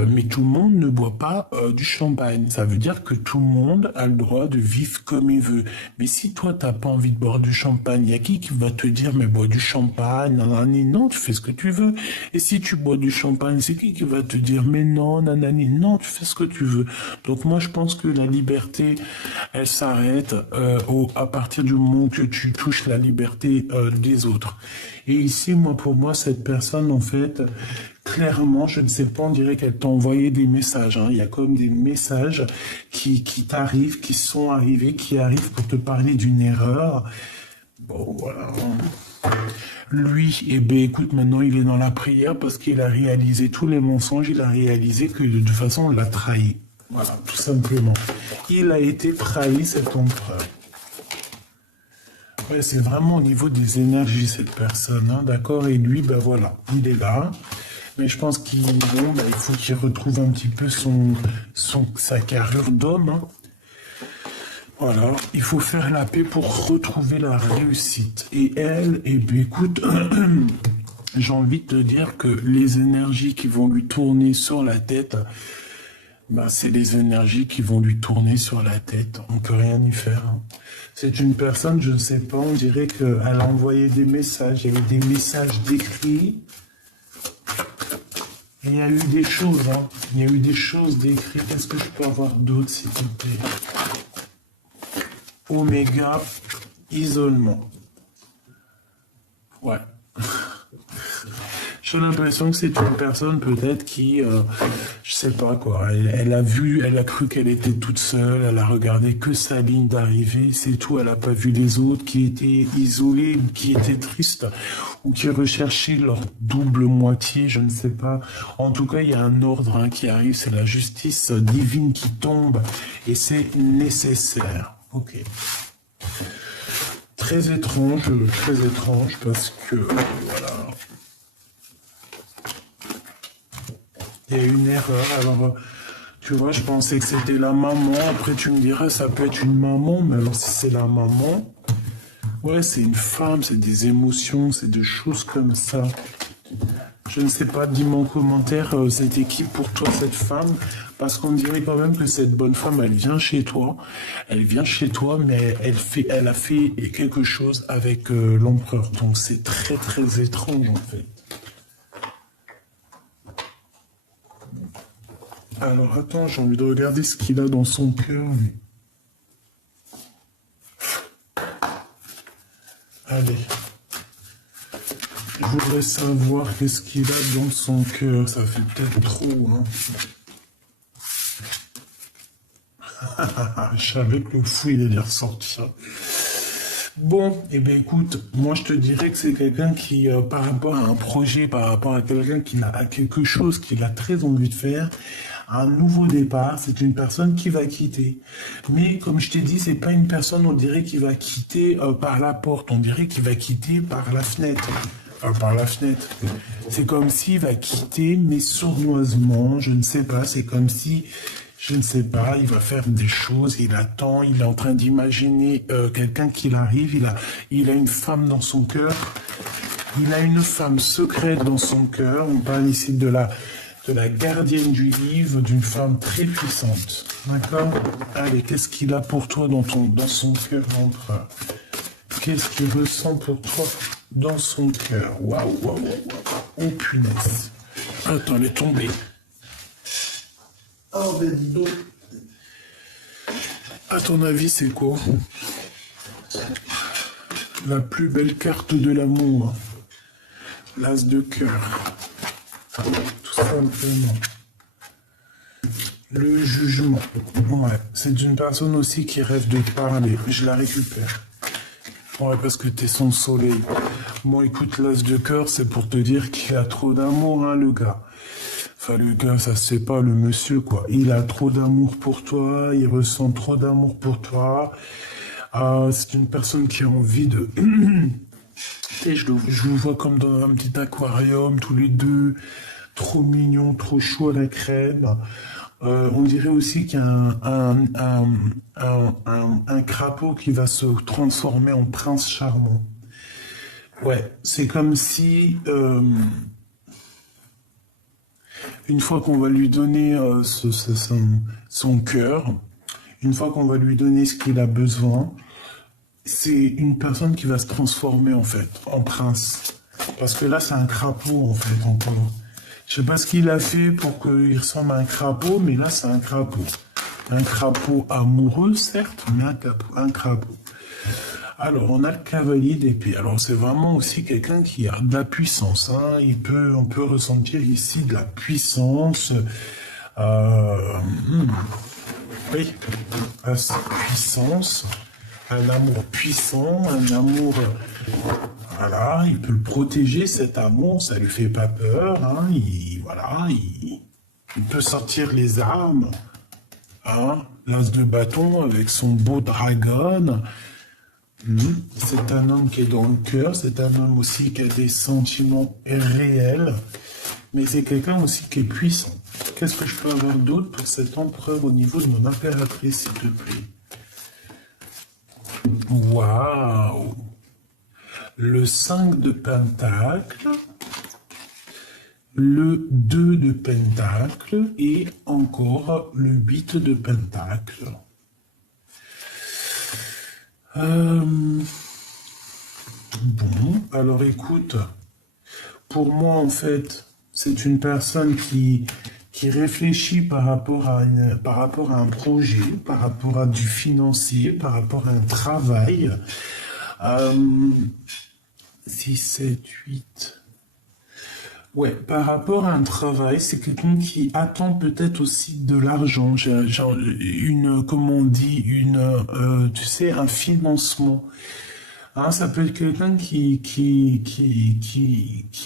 Mais tout le monde ne boit pas du champagne. Ça veut dire que tout le monde a le droit de vivre comme il veut. Mais si toi, t'as pas envie de boire du champagne, il y a qui va te dire, mais bois du champagne, nanani, non, tu fais ce que tu veux. Et si tu bois du champagne, c'est qui va te dire, mais non, nanani, non, tu fais ce que tu veux. Donc moi, je pense que la liberté, elle s'arrête à partir du moment que tu touches la liberté des autres. Et ici, moi, pour moi, cette personne, en fait, clairement, je ne sais pas, on dirait qu'elle t'a envoyé des messages. Hein. Il y a comme des messages qui t'arrivent, qui sont arrivés, qui arrivent pour te parler d'une erreur. Bon, voilà. Lui, eh ben, écoute, maintenant, il est dans la prière parce qu'il a réalisé tous les mensonges. Il a réalisé que de toute façon, on l'a trahi. Voilà, tout simplement. Il a été trahi, cet empereur. Ouais, c'est vraiment au niveau des énergies, cette personne, hein, d'accord? Et lui, ben voilà, il est là. Mais je pense il faut qu'il retrouve un petit peu sa carrure d'homme. Hein. Voilà, il faut faire la paix pour retrouver la réussite. Et elle, eh bien, écoute, j'ai envie de te dire que les énergies qui vont lui tourner sur la tête, bah, c'est les énergies qui vont lui tourner sur la tête. On peut rien y faire. Hein. C'est une personne, je ne sais pas, on dirait qu'elle a envoyé des messages. Il y a eu des messages décrits. Et il y a eu des choses, hein. Il y a eu des choses décrites. Est-ce que je peux avoir d'autres, s'il te plaît? Oméga, isolement. Ouais. J'ai l'impression que c'est une personne peut-être qui, je sais pas quoi, elle a cru qu'elle était toute seule, elle a regardé que sa ligne d'arrivée, c'est tout, elle a pas vu les autres qui étaient isolés, qui étaient tristes, ou qui recherchaient leur double moitié, je ne sais pas. En tout cas, il y a un ordre hein, qui arrive, c'est la justice divine qui tombe, et c'est nécessaire. Ok. Très étrange, parce que, voilà... Il y a une erreur, alors tu vois, je pensais que c'était la maman, après tu me diras ça peut être une maman, mais alors si c'est la maman, ouais c'est une femme, c'est des émotions, c'est des choses comme ça. Je ne sais pas, dis-moi en commentaire, c'était qui pour toi cette femme, parce qu'on dirait quand même que cette bonne femme, elle vient chez toi, mais elle a fait quelque chose avec l'empereur, donc c'est très très étrange en fait. Alors attends, j'ai envie de regarder ce qu'il a dans son cœur. Allez. Je voudrais savoir qu'est-ce qu'il a dans son cœur. Ça fait peut-être trop, hein. Je savais que le fou, il allait ressortir. Bon, eh bien écoute, moi je te dirais que c'est quelqu'un qui, par rapport à un projet, par rapport à quelqu'un qui a quelque chose qu'il a très envie de faire, un nouveau départ, c'est une personne qui va quitter. Mais comme je t'ai dit, c'est pas une personne, on dirait, qui va quitter par la porte, on dirait qu'il va quitter par la fenêtre. Par la fenêtre. C'est comme s'il va quitter, mais sournoisement, je ne sais pas, c'est comme si... Je ne sais pas, il va faire des choses, il attend, il est en train d'imaginer quelqu'un qui arrive, il a une femme dans son cœur, il a une femme secrète dans son cœur, on parle ici de la gardienne du livre, d'une femme très puissante, d'accord? Allez, qu'est-ce qu'il a pour toi dans son cœur, l'empereur? Qu'est-ce qu'il ressent pour toi dans son cœur? Waouh, waouh, waouh, oh punaise. Attends, elle est tombée. Oh, ben dis donc. À ton avis, c'est quoi? La plus belle carte de l'amour. L'as de cœur. Tout simplement. Le jugement. Ouais, c'est une personne aussi qui rêve de parler. Je la récupère. Ouais, parce que t'es son soleil. Bon, écoute, l'as de cœur, c'est pour te dire qu'il a trop d'amour, hein, le gars. Enfin, le gars, ça se sait pas, le monsieur, quoi. Il a trop d'amour pour toi, il ressent trop d'amour pour toi. C'est une personne qui a envie de... Et je vous vois comme dans un petit aquarium, tous les deux, trop mignons, trop chaud à la crème. On dirait aussi qu'il y a un crapaud qui va se transformer en prince charmant. Ouais, c'est comme si... une fois qu'on va lui donner son cœur, une fois qu'on va lui donner ce qu'il a besoin, c'est une personne qui va se transformer en fait en prince. Parce que là, c'est un crapaud en fait encore. Je sais pas ce qu'il a fait pour qu'il ressemble à un crapaud, mais là, c'est un crapaud. Un crapaud amoureux, certes, mais un crapaud. Alors, on a le cavalier d'épée. Alors, c'est vraiment aussi quelqu'un qui a de la puissance. Hein. On peut ressentir ici de la puissance. Oui, sa puissance. Un amour puissant, un amour... Voilà, il peut le protéger, cet amour, ça lui fait pas peur. Hein. Il peut sortir les armes. Hein. L'as de bâton avec son beau dragon. C'est un homme qui est dans le cœur, c'est un homme aussi qui a des sentiments réels, mais c'est quelqu'un aussi qui est puissant. Qu'est-ce que je peux avoir d'autre pour cet empereur au niveau de mon impératrice, s'il te plaît? Waouh! Le 5 de pentacle, le 2 de pentacle et encore le 8 de pentacle. Bon, alors écoute, pour moi en fait, c'est une personne qui réfléchit par rapport à un projet, par rapport à du financier, par rapport à un travail. 6, 7, 8... Ouais, par rapport à un travail, c'est quelqu'un qui attend peut-être aussi de l'argent, genre comment on dit, tu sais, un financement. Hein, ça peut être quelqu'un qui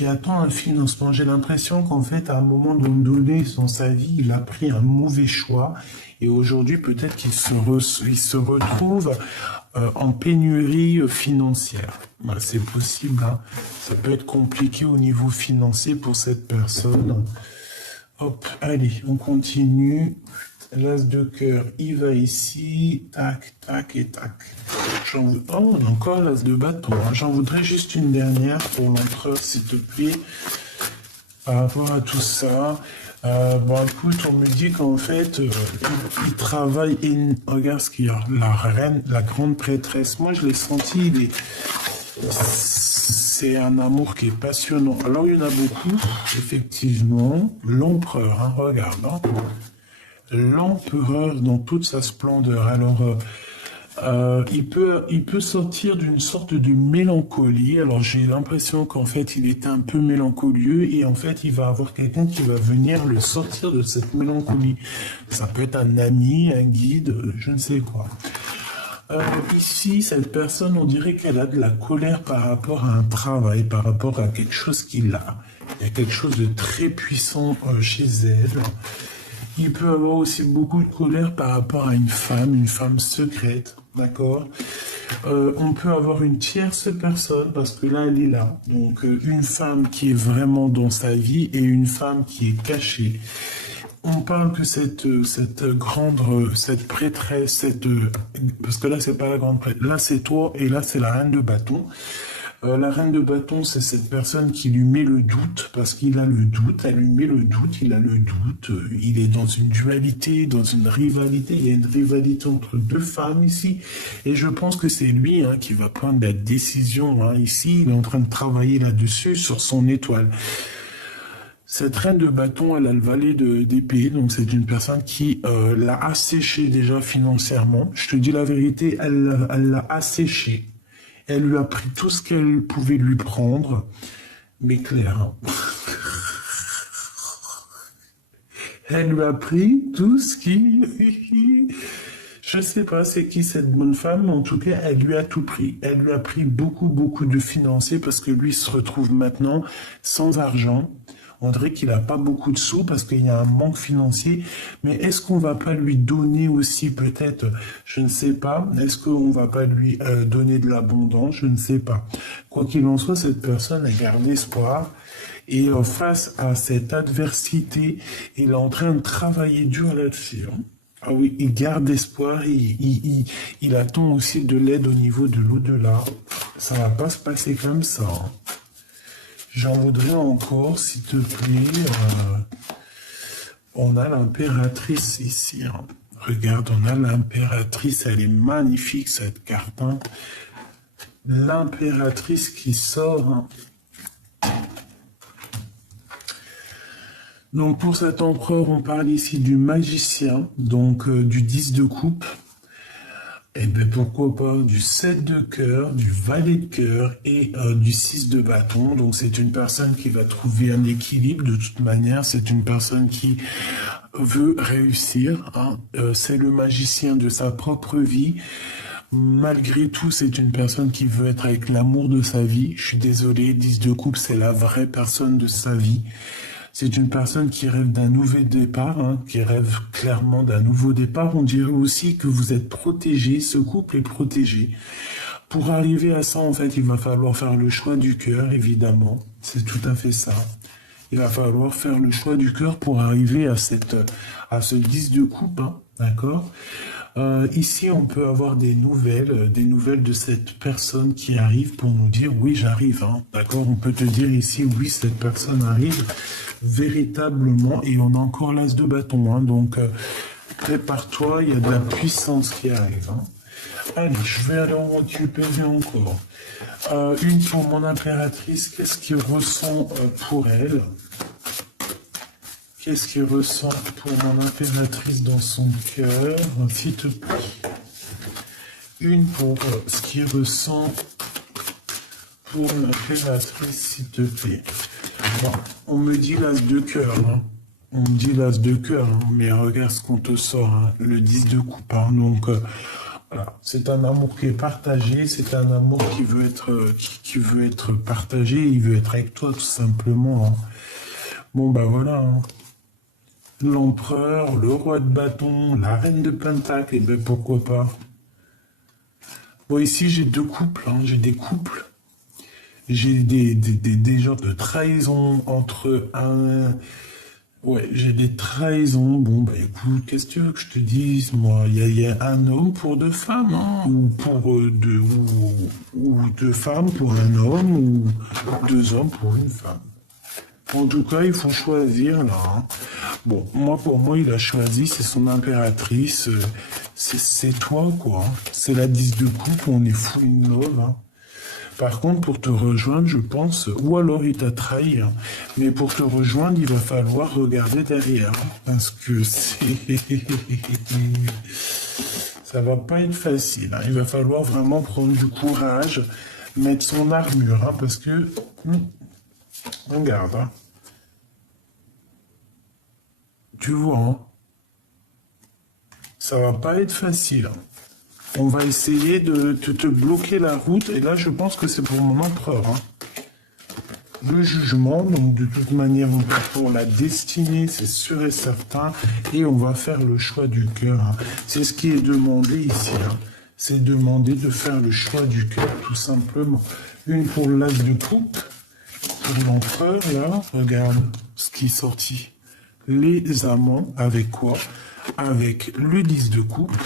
attend un financement. J'ai l'impression qu'en fait, à un moment donné dans sa vie, il a pris un mauvais choix et aujourd'hui, peut-être qu'il se retrouve en pénurie financière. Bah, c'est possible, hein. Ça peut être compliqué au niveau financier pour cette personne. Hop, allez, on continue. L'as de cœur, il va ici. Tac, tac et tac. Oh, on a encore l'as de bâton. Hein. J'en voudrais juste une dernière pour l'empereur, s'il te plaît. Par rapport à tout ça. Bon, écoute, on me dit qu'en fait, il travaille et regarde ce qu'il y a. La reine, la grande prêtresse. Moi, je l'ai senti, c'est un amour qui est passionnant. Alors, il y en a beaucoup, effectivement. L'empereur, hein, regarde. Hein. L'empereur dans toute sa splendeur. Alors, il peut sortir d'une sorte de mélancolie. Alors j'ai l'impression qu'en fait il était un peu mélancolieux et en fait il va avoir quelqu'un qui va venir le sortir de cette mélancolie. Ça peut être un ami, un guide, je ne sais quoi. Ici, cette personne, on dirait qu'elle a de la colère par rapport à un travail, par rapport à quelque chose qu'il a. Il y a quelque chose de très puissant chez elle. Il peut avoir aussi beaucoup de colère par rapport à une femme secrète, d'accord. On peut avoir une tierce personne, parce que là, elle est là. Donc, une femme qui est vraiment dans sa vie et une femme qui est cachée. On parle que cette prêtresse, parce que là, c'est pas la grande prêtresse, là, c'est toi, et là, c'est la reine de bâton. La reine de bâton, c'est cette personne qui lui met le doute, parce qu'il a le doute, elle lui met le doute, il a le doute, il est dans une dualité, dans une rivalité, il y a une rivalité entre deux femmes ici, et je pense que c'est lui hein, qui va prendre la décision, hein, ici, il est en train de travailler là-dessus, sur son étoile. Cette reine de bâton, elle a le valet d'épée, donc c'est une personne qui l'a asséché déjà financièrement, je te dis la vérité, elle l'a asséché. Elle lui a pris tout ce qu'elle pouvait lui prendre, mais Claire, elle lui a pris tout ce qui... Je sais pas c'est qui cette bonne femme, mais en tout cas, elle lui a tout pris. Elle lui a pris beaucoup, beaucoup de financiers parce que lui se retrouve maintenant sans argent. On dirait qu'il n'a pas beaucoup de sous parce qu'il y a un manque financier. Mais est-ce qu'on va pas lui donner aussi peut-être, je ne sais pas, est-ce qu'on va pas lui donner de l'abondance, je ne sais pas. Quoi qu'il en soit, cette personne a gardé espoir. Et face à cette adversité, il est en train de travailler dur là-dessus. Hein. Ah oui, il garde espoir, il attend aussi de l'aide au niveau de l'au-delà. Ça va pas se passer comme ça. Hein. J'en voudrais encore, s'il te plaît. On a l'impératrice ici. Hein. Regarde, on a l'impératrice. Elle est magnifique, cette carte. Hein. L'impératrice qui sort. Hein. Donc, pour cet empereur, on parle ici du magicien, donc du 10 de coupe. Et bien, pourquoi pas du 7 de cœur, du valet de cœur et du 6 de bâton. Donc, c'est une personne qui va trouver un équilibre. De toute manière, c'est une personne qui veut réussir. Hein. C'est le magicien de sa propre vie. Malgré tout, c'est une personne qui veut être avec l'amour de sa vie. Je suis désolé, 10 de coupe, c'est la vraie personne de sa vie. C'est une personne qui rêve d'un nouvel départ, hein, qui rêve clairement d'un nouveau départ. On dirait aussi que vous êtes protégé, ce couple est protégé. Pour arriver à ça, en fait, il va falloir faire le choix du cœur, évidemment. C'est tout à fait ça. Il va falloir faire le choix du cœur pour arriver à ce 10 de coupe, hein, d'accord ? Ici, on peut avoir des nouvelles de cette personne qui arrive pour nous dire « oui, j'arrive hein, ». D'accord ? On peut te dire ici « oui, cette personne arrive » véritablement, et on a encore l'as de bâton. Hein, donc, prépare-toi, il y a de la puissance qui arrive. Hein. Allez, je vais aller en récupérer encore. Une pour mon impératrice, qu'est-ce qu'il ressent pour elle ? Qu'est-ce qu'il ressent pour mon impératrice dans son cœur, s'il te plaît? Une pour ce qu'il ressent pour l'impératrice, s'il te plaît. Bon, on me dit l'as de cœur, hein. On me dit l'as de cœur, hein. Mais regarde ce qu'on te sort, hein. Le 10 de coupe. Hein. Donc, voilà, c'est un amour qui est partagé, c'est un amour qui veut être partagé, il veut être avec toi, tout simplement. Hein. Bon, bah voilà, hein. L'empereur, le roi de bâton, la reine de pentacle, et ben pourquoi pas. Bon, ici, j'ai deux couples, hein. J'ai des couples. J'ai des genres de trahison entre un... Ouais, j'ai des trahisons. Bon, bah écoute, qu'est-ce que tu veux que je te dise, moi? Il y a un homme pour deux femmes, hein, ou deux femmes pour un homme, ou deux hommes pour une femme. En tout cas, il faut choisir, là. Hein. Bon, pour moi, il a choisi, c'est son impératrice. C'est toi, quoi. C'est la 10 de coupe, on est fou in love, hein. Par contre, pour te rejoindre, je pense, ou alors il t'a trahi, hein, mais pour te rejoindre, il va falloir regarder derrière, parce que ça va pas être facile. Hein. Il va falloir vraiment prendre du courage, mettre son armure, hein, parce que, regarde, hein. Tu vois, hein, ça va pas être facile. Hein. On va essayer de te bloquer la route. Et là, je pense que c'est pour mon empereur. Hein. Le jugement, donc de toute manière, on va pour la destinée, c'est sûr et certain. Et on va faire le choix du cœur. Hein. C'est ce qui est demandé ici. Hein. C'est demandé de faire le choix du cœur, tout simplement. Une pour l'as de coupe. Pour l'empereur, là, regarde ce qui est sorti. Les amants, avec quoi? Avec le 10 de coupe.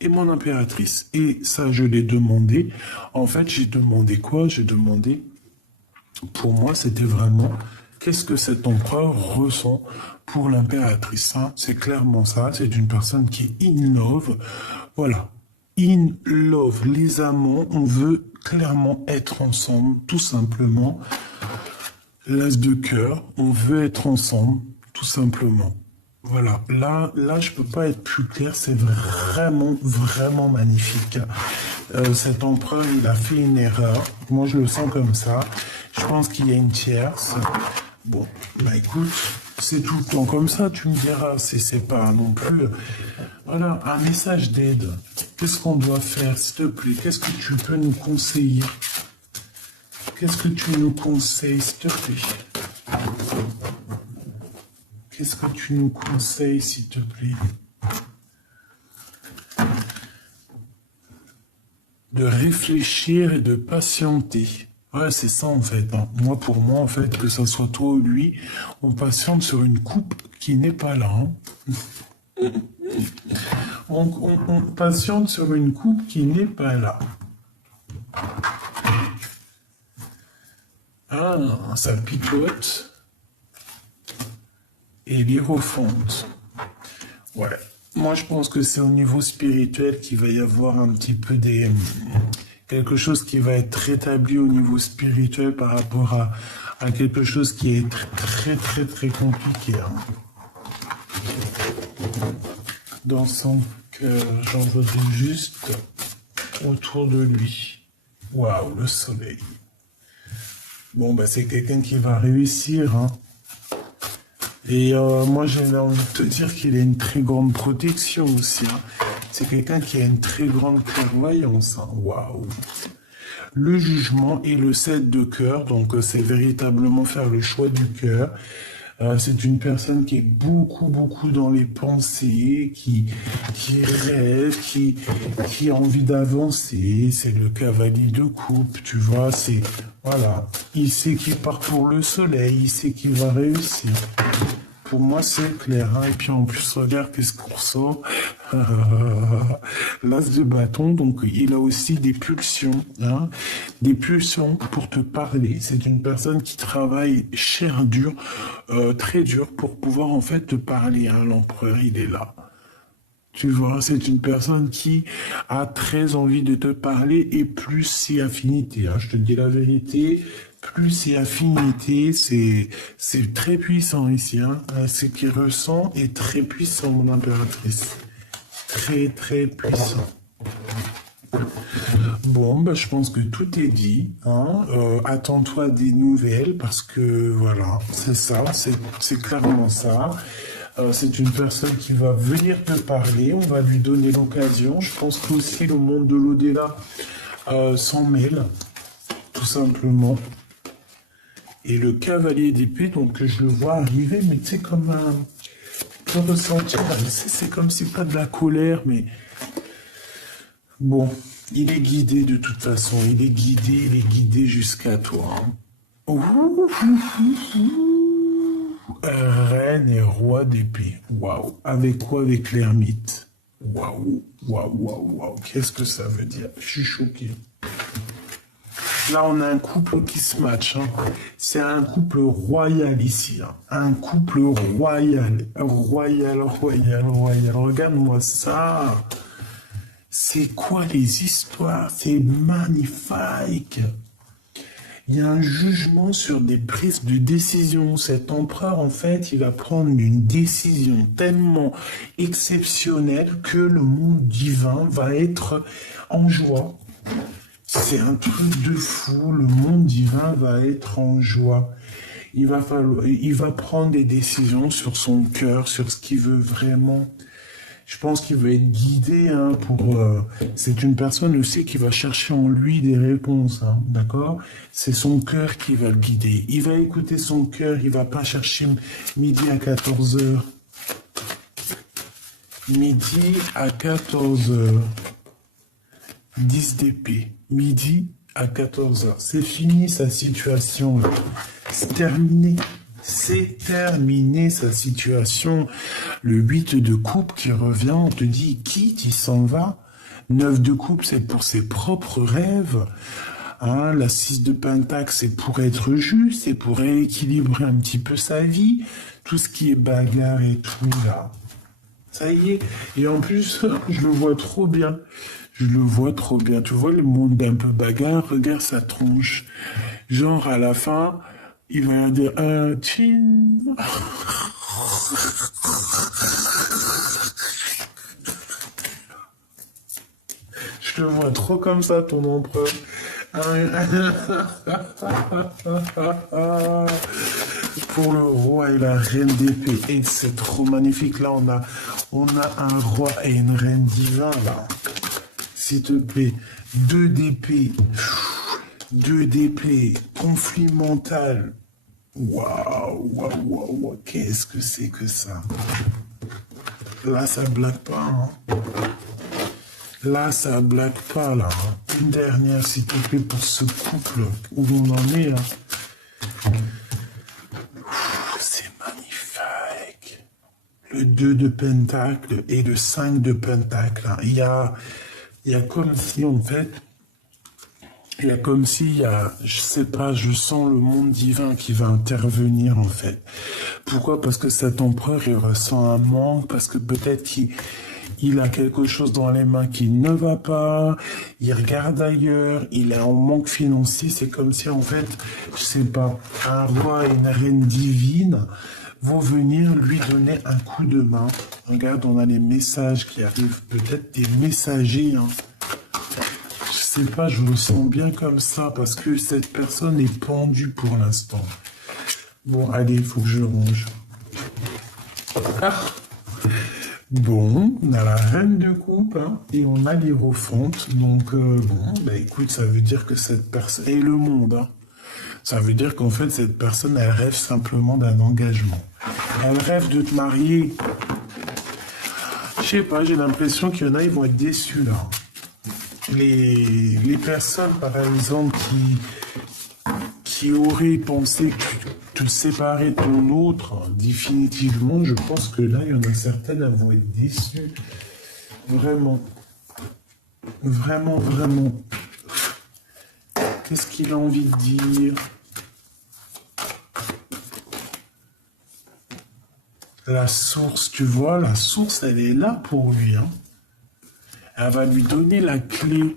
Et mon impératrice. Et ça, je l'ai demandé. En fait, j'ai demandé quoi? J'ai demandé, pour moi, c'était vraiment, qu'est-ce que cet empereur ressent pour l'impératrice? Hein? C'est clairement ça. C'est une personne qui est in love. Voilà. In love. Les amants, on veut clairement être ensemble, tout simplement. L'as de cœur, on veut être ensemble, tout simplement. Voilà, là, je peux pas être plus clair, c'est vraiment, vraiment magnifique. Cet empereur, il a fait une erreur. Moi, je le sens comme ça. Je pense qu'il y a une tierce. Bon, bah écoute, c'est tout le temps comme ça, tu me diras. C'est pas non plus... Voilà, un message d'aide. Qu'est-ce qu'on doit faire, s'il te plaît? Qu'est-ce que tu peux nous conseiller? Qu'est-ce que tu nous conseilles, s'il te plaît? Qu'est-ce que tu nous conseilles, s'il te plaît? De réfléchir et de patienter. Ouais, c'est ça, en fait. Hein. Moi, pour moi, en fait, que ce soit toi ou lui, on patiente sur une coupe qui n'est pas là. Hein. On patiente sur une coupe qui n'est pas là. Ah, ça picote. et l'Hiérophante. Ouais. Moi, je pense que c'est au niveau spirituel qu'il va y avoir un petit peu quelque chose qui va être rétabli au niveau spirituel par rapport à quelque chose qui est très compliqué. Hein. Dans son cœur, j'en voudrais juste autour de lui. Waouh, le soleil. Bon, bah, c'est quelqu'un qui va réussir. Hein. Et moi, j'ai envie de te dire qu'il a une très grande protection aussi. Hein. C'est quelqu'un qui a une très grande clairvoyance. Hein. Waouh. Le jugement et le 7 de cœur. Donc, c'est véritablement faire le choix du cœur. C'est une personne qui est beaucoup dans les pensées, qui rêve, qui a envie d'avancer. C'est le cavalier de coupe, tu vois. C'est voilà, il sait qu'il part pour le soleil, il sait qu'il va réussir. Pour moi, c'est clair. Hein. Et puis en plus, regarde qu'est-ce qu'on ressort. L'as de bâton, donc il a aussi des pulsions. Hein. Des pulsions pour te parler. C'est une personne qui travaille cher, dur, très dur pour pouvoir en fait te parler. Hein. L'empereur, il est là. Tu vois, c'est une personne qui a très envie de te parler et plus c'est affinité. Hein. Je te dis la vérité. Plus c'est affinité, c'est très puissant ici. Hein. Ce qu'il ressent est très puissant, mon impératrice. Très puissant. Bon, bah, je pense que tout est dit. Hein. Attends-toi des nouvelles parce que voilà, c'est ça, c'est clairement ça. C'est une personne qui va venir te parler, on va lui donner l'occasion. Je pense que aussi le monde de l'au-delà s'en mêle, tout simplement. Et le cavalier d'épée, donc je le vois arriver, mais tu sais, comme un... Tu peux ressentir, c'est comme si pas de la colère, mais... Bon, il est guidé de toute façon, il est guidé jusqu'à toi. Hein. Reine et roi d'épée. Waouh. Avec quoi? Avec l'ermite. Waouh. Qu'est-ce que ça veut dire? Je suis choqué. Là, on a un couple qui se match. Hein. C'est un couple royal ici. Hein. Un couple royal. Royal. Regarde-moi ça. C'est quoi les histoires? C'est magnifique. Il y a un jugement sur des prises de décision. Cet empereur, en fait, il va prendre une décision tellement exceptionnelle que le monde divin va être en joie. C'est un truc de fou, le monde divin va être en joie. Il va prendre des décisions sur son cœur, sur ce qu'il veut vraiment. Je pense qu'il va être guidé hein, c'est une personne aussi qui va chercher en lui des réponses, hein, d'accord? C'est son cœur qui va le guider. Il va écouter son cœur, il va pas chercher midi à 14h. Midi à 14h. 10 d'épée. Midi à 14h. C'est fini sa situation. C'est terminé. C'est terminé sa situation. Le 8 de coupe qui revient, on te dit, il quitte, il s'en va. 9 de coupe, c'est pour ses propres rêves. Hein, la 6 de pentacle, c'est pour être juste, c'est pour rééquilibrer un petit peu sa vie. Tout ce qui est bagarre et tout, là. Ça y est. Et en plus, je le vois trop bien. Tu vois le monde d'un peu bagarre, regarde sa tronche. Genre, à la fin, il va dire, tchin. Je le vois trop comme ça, ton empereur. Pour le roi et la reine d'épée. Et c'est trop magnifique. Là, on a un roi et une reine divin, là. S'il te plaît. 2 d'épée. 2 d'épée. Conflit mental. Waouh. Qu'est-ce que c'est que ça? Là, ça blague pas, hein. Là, ça blague pas, là. Hein. Une dernière, s'il te plaît, pour ce couple où on en est, là. C'est magnifique. Le 2 de pentacle et le 5 de pentacle. Hein. Il y a comme si, en fait, je sais pas, je sens le monde divin qui va intervenir, en fait. Pourquoi? Parce que cet empereur, il ressent un manque, parce que peut-être qu'il a quelque chose dans les mains qui ne va pas, il regarde ailleurs, il est en manque financier, c'est comme si en fait, je sais pas, un roi et une reine divine vont venir lui donner un coup de main. Regarde, on a les messages qui arrivent, peut-être des messagers, hein. Je sais pas, je le sens bien comme ça, parce que cette personne est pendue pour l'instant. Bon, allez, il faut que je range. Ah. Bon, on a la reine de coupe, hein, et on a l'hiérophante. Donc, bon, bah écoute, ça veut dire que cette personne... Et le monde, hein. Ça veut dire qu'en fait, cette personne, elle rêve simplement d'un engagement. Elle rêve de te marier. Je sais pas, j'ai l'impression qu'il y en a, ils vont être déçus, là. Les personnes, par exemple, qui auraient pensé te séparer de ton autre, définitivement, je pense que là, il y en a certaines, elles vont être déçues. Vraiment. Vraiment, vraiment. Qu'est-ce qu'il a envie de dire? La source, tu vois, la source, elle est là pour lui, hein. Elle va lui donner la clé.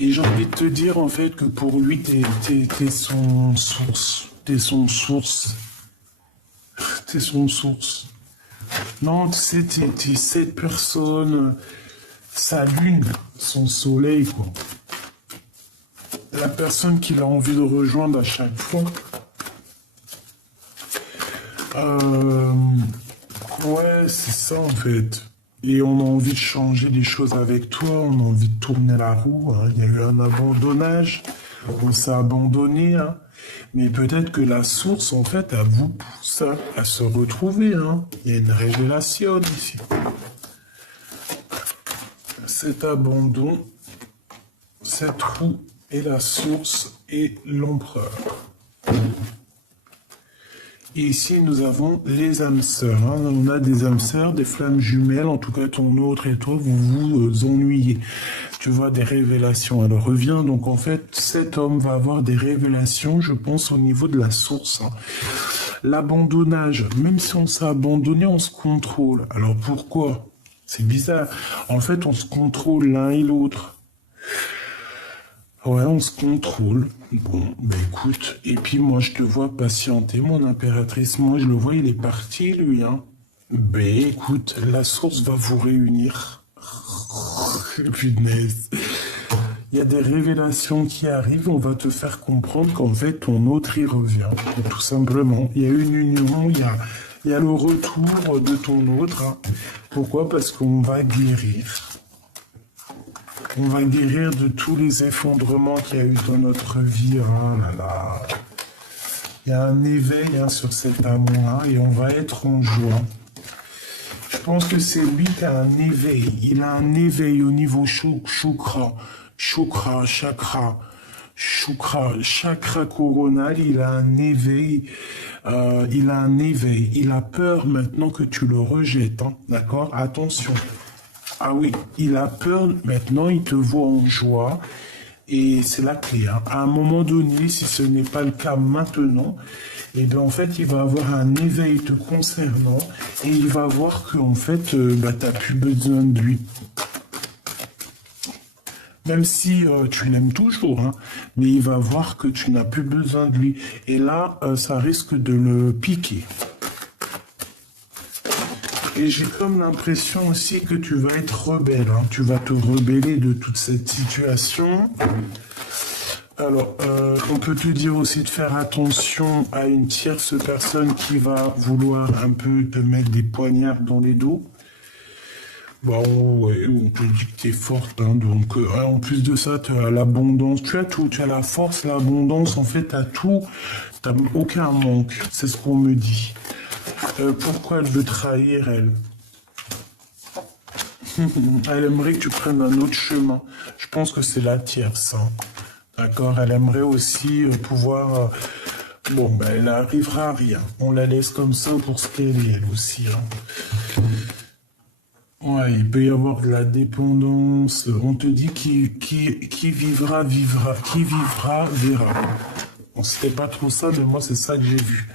Et j'ai envie de te dire, en fait, que pour lui, t'es son source. T'es son source. T'es son source. Non, tu sais, t'es cette personne, sa lune, son soleil, quoi. La personne qu'il a envie de rejoindre à chaque fois. Ouais, c'est ça, en fait. Et on a envie de changer les choses avec toi, on a envie de tourner la roue, hein. Il y a eu un abandonnage, on s'est abandonné, hein. Mais peut-être que la source, en fait, elle vous pousse à se retrouver, hein. Il y a une révélation ici. Cet abandon, cette roue est la source et l'empereur. Et ici, nous avons les âmes sœurs, hein. On a des âmes sœurs, des flammes jumelles. En tout cas, ton autre et toi, vous vous ennuyez. Tu vois, des révélations. Alors, reviens. Donc, en fait, cet homme va avoir des révélations, je pense, au niveau de la source, hein. L'abandonnage. Même si on s'est abandonné, on se contrôle. Alors, pourquoi? C'est bizarre. En fait, on se contrôle l'un et l'autre. Ouais, on se contrôle. Bon, ben écoute, et puis moi je te vois patienter, mon impératrice. Moi je le vois, il est parti, lui, hein. Ben écoute, la source va vous réunir. Punaise. Il y a des révélations qui arrivent, on va te faire comprendre qu'en fait ton autre y revient. Tout simplement. Il y a une union, il y a le retour de ton autre, hein. Pourquoi? Parce qu'on va guérir. On va guérir de tous les effondrements qu'il y a eu dans notre vie. Oh là là. Il y a un éveil, hein, sur cet amour-là et on va être en joie. Je pense que c'est lui qui a un éveil. Il a un éveil au niveau chakra, chakra coronal. Il a un éveil. Il a peur maintenant que tu le rejettes, hein, d'accord? Attention. Ah oui, il a peur, maintenant il te voit en joie, et c'est la clé, hein. À un moment donné, si ce n'est pas le cas maintenant, et bien en fait il va avoir un éveil te concernant, et il va voir que en fait, tu n'as plus besoin de lui. Même si tu l'aimes toujours, hein, mais il va voir que tu n'as plus besoin de lui. Et là, ça risque de le piquer. Et j'ai comme l'impression aussi que tu vas être rebelle, hein. Tu vas te rebeller de toute cette situation. Alors, on peut te dire aussi de faire attention à une tierce personne qui va vouloir un peu te mettre des poignards dans les dos. Bon, ouais, on te dit que t'es forte, hein, donc en plus de ça, tu as l'abondance, tu as tout, tu as la force, l'abondance, en fait, t'as tout, t'as aucun manque, c'est ce qu'on me dit. Pourquoi elle veut trahir, elle? Elle aimerait que tu prennes un autre chemin. Je pense que c'est la tierce, hein. D'accord? Elle aimerait aussi pouvoir... Bon, ben, elle n'arrivera à rien. On la laisse comme ça pour ce qu'elle est, elle aussi, hein. Ouais, il peut y avoir de la dépendance. On te dit qui vivra, vivra. Qui vivra, verra. C'était pas trop ça, mais moi, c'est ça que j'ai vu.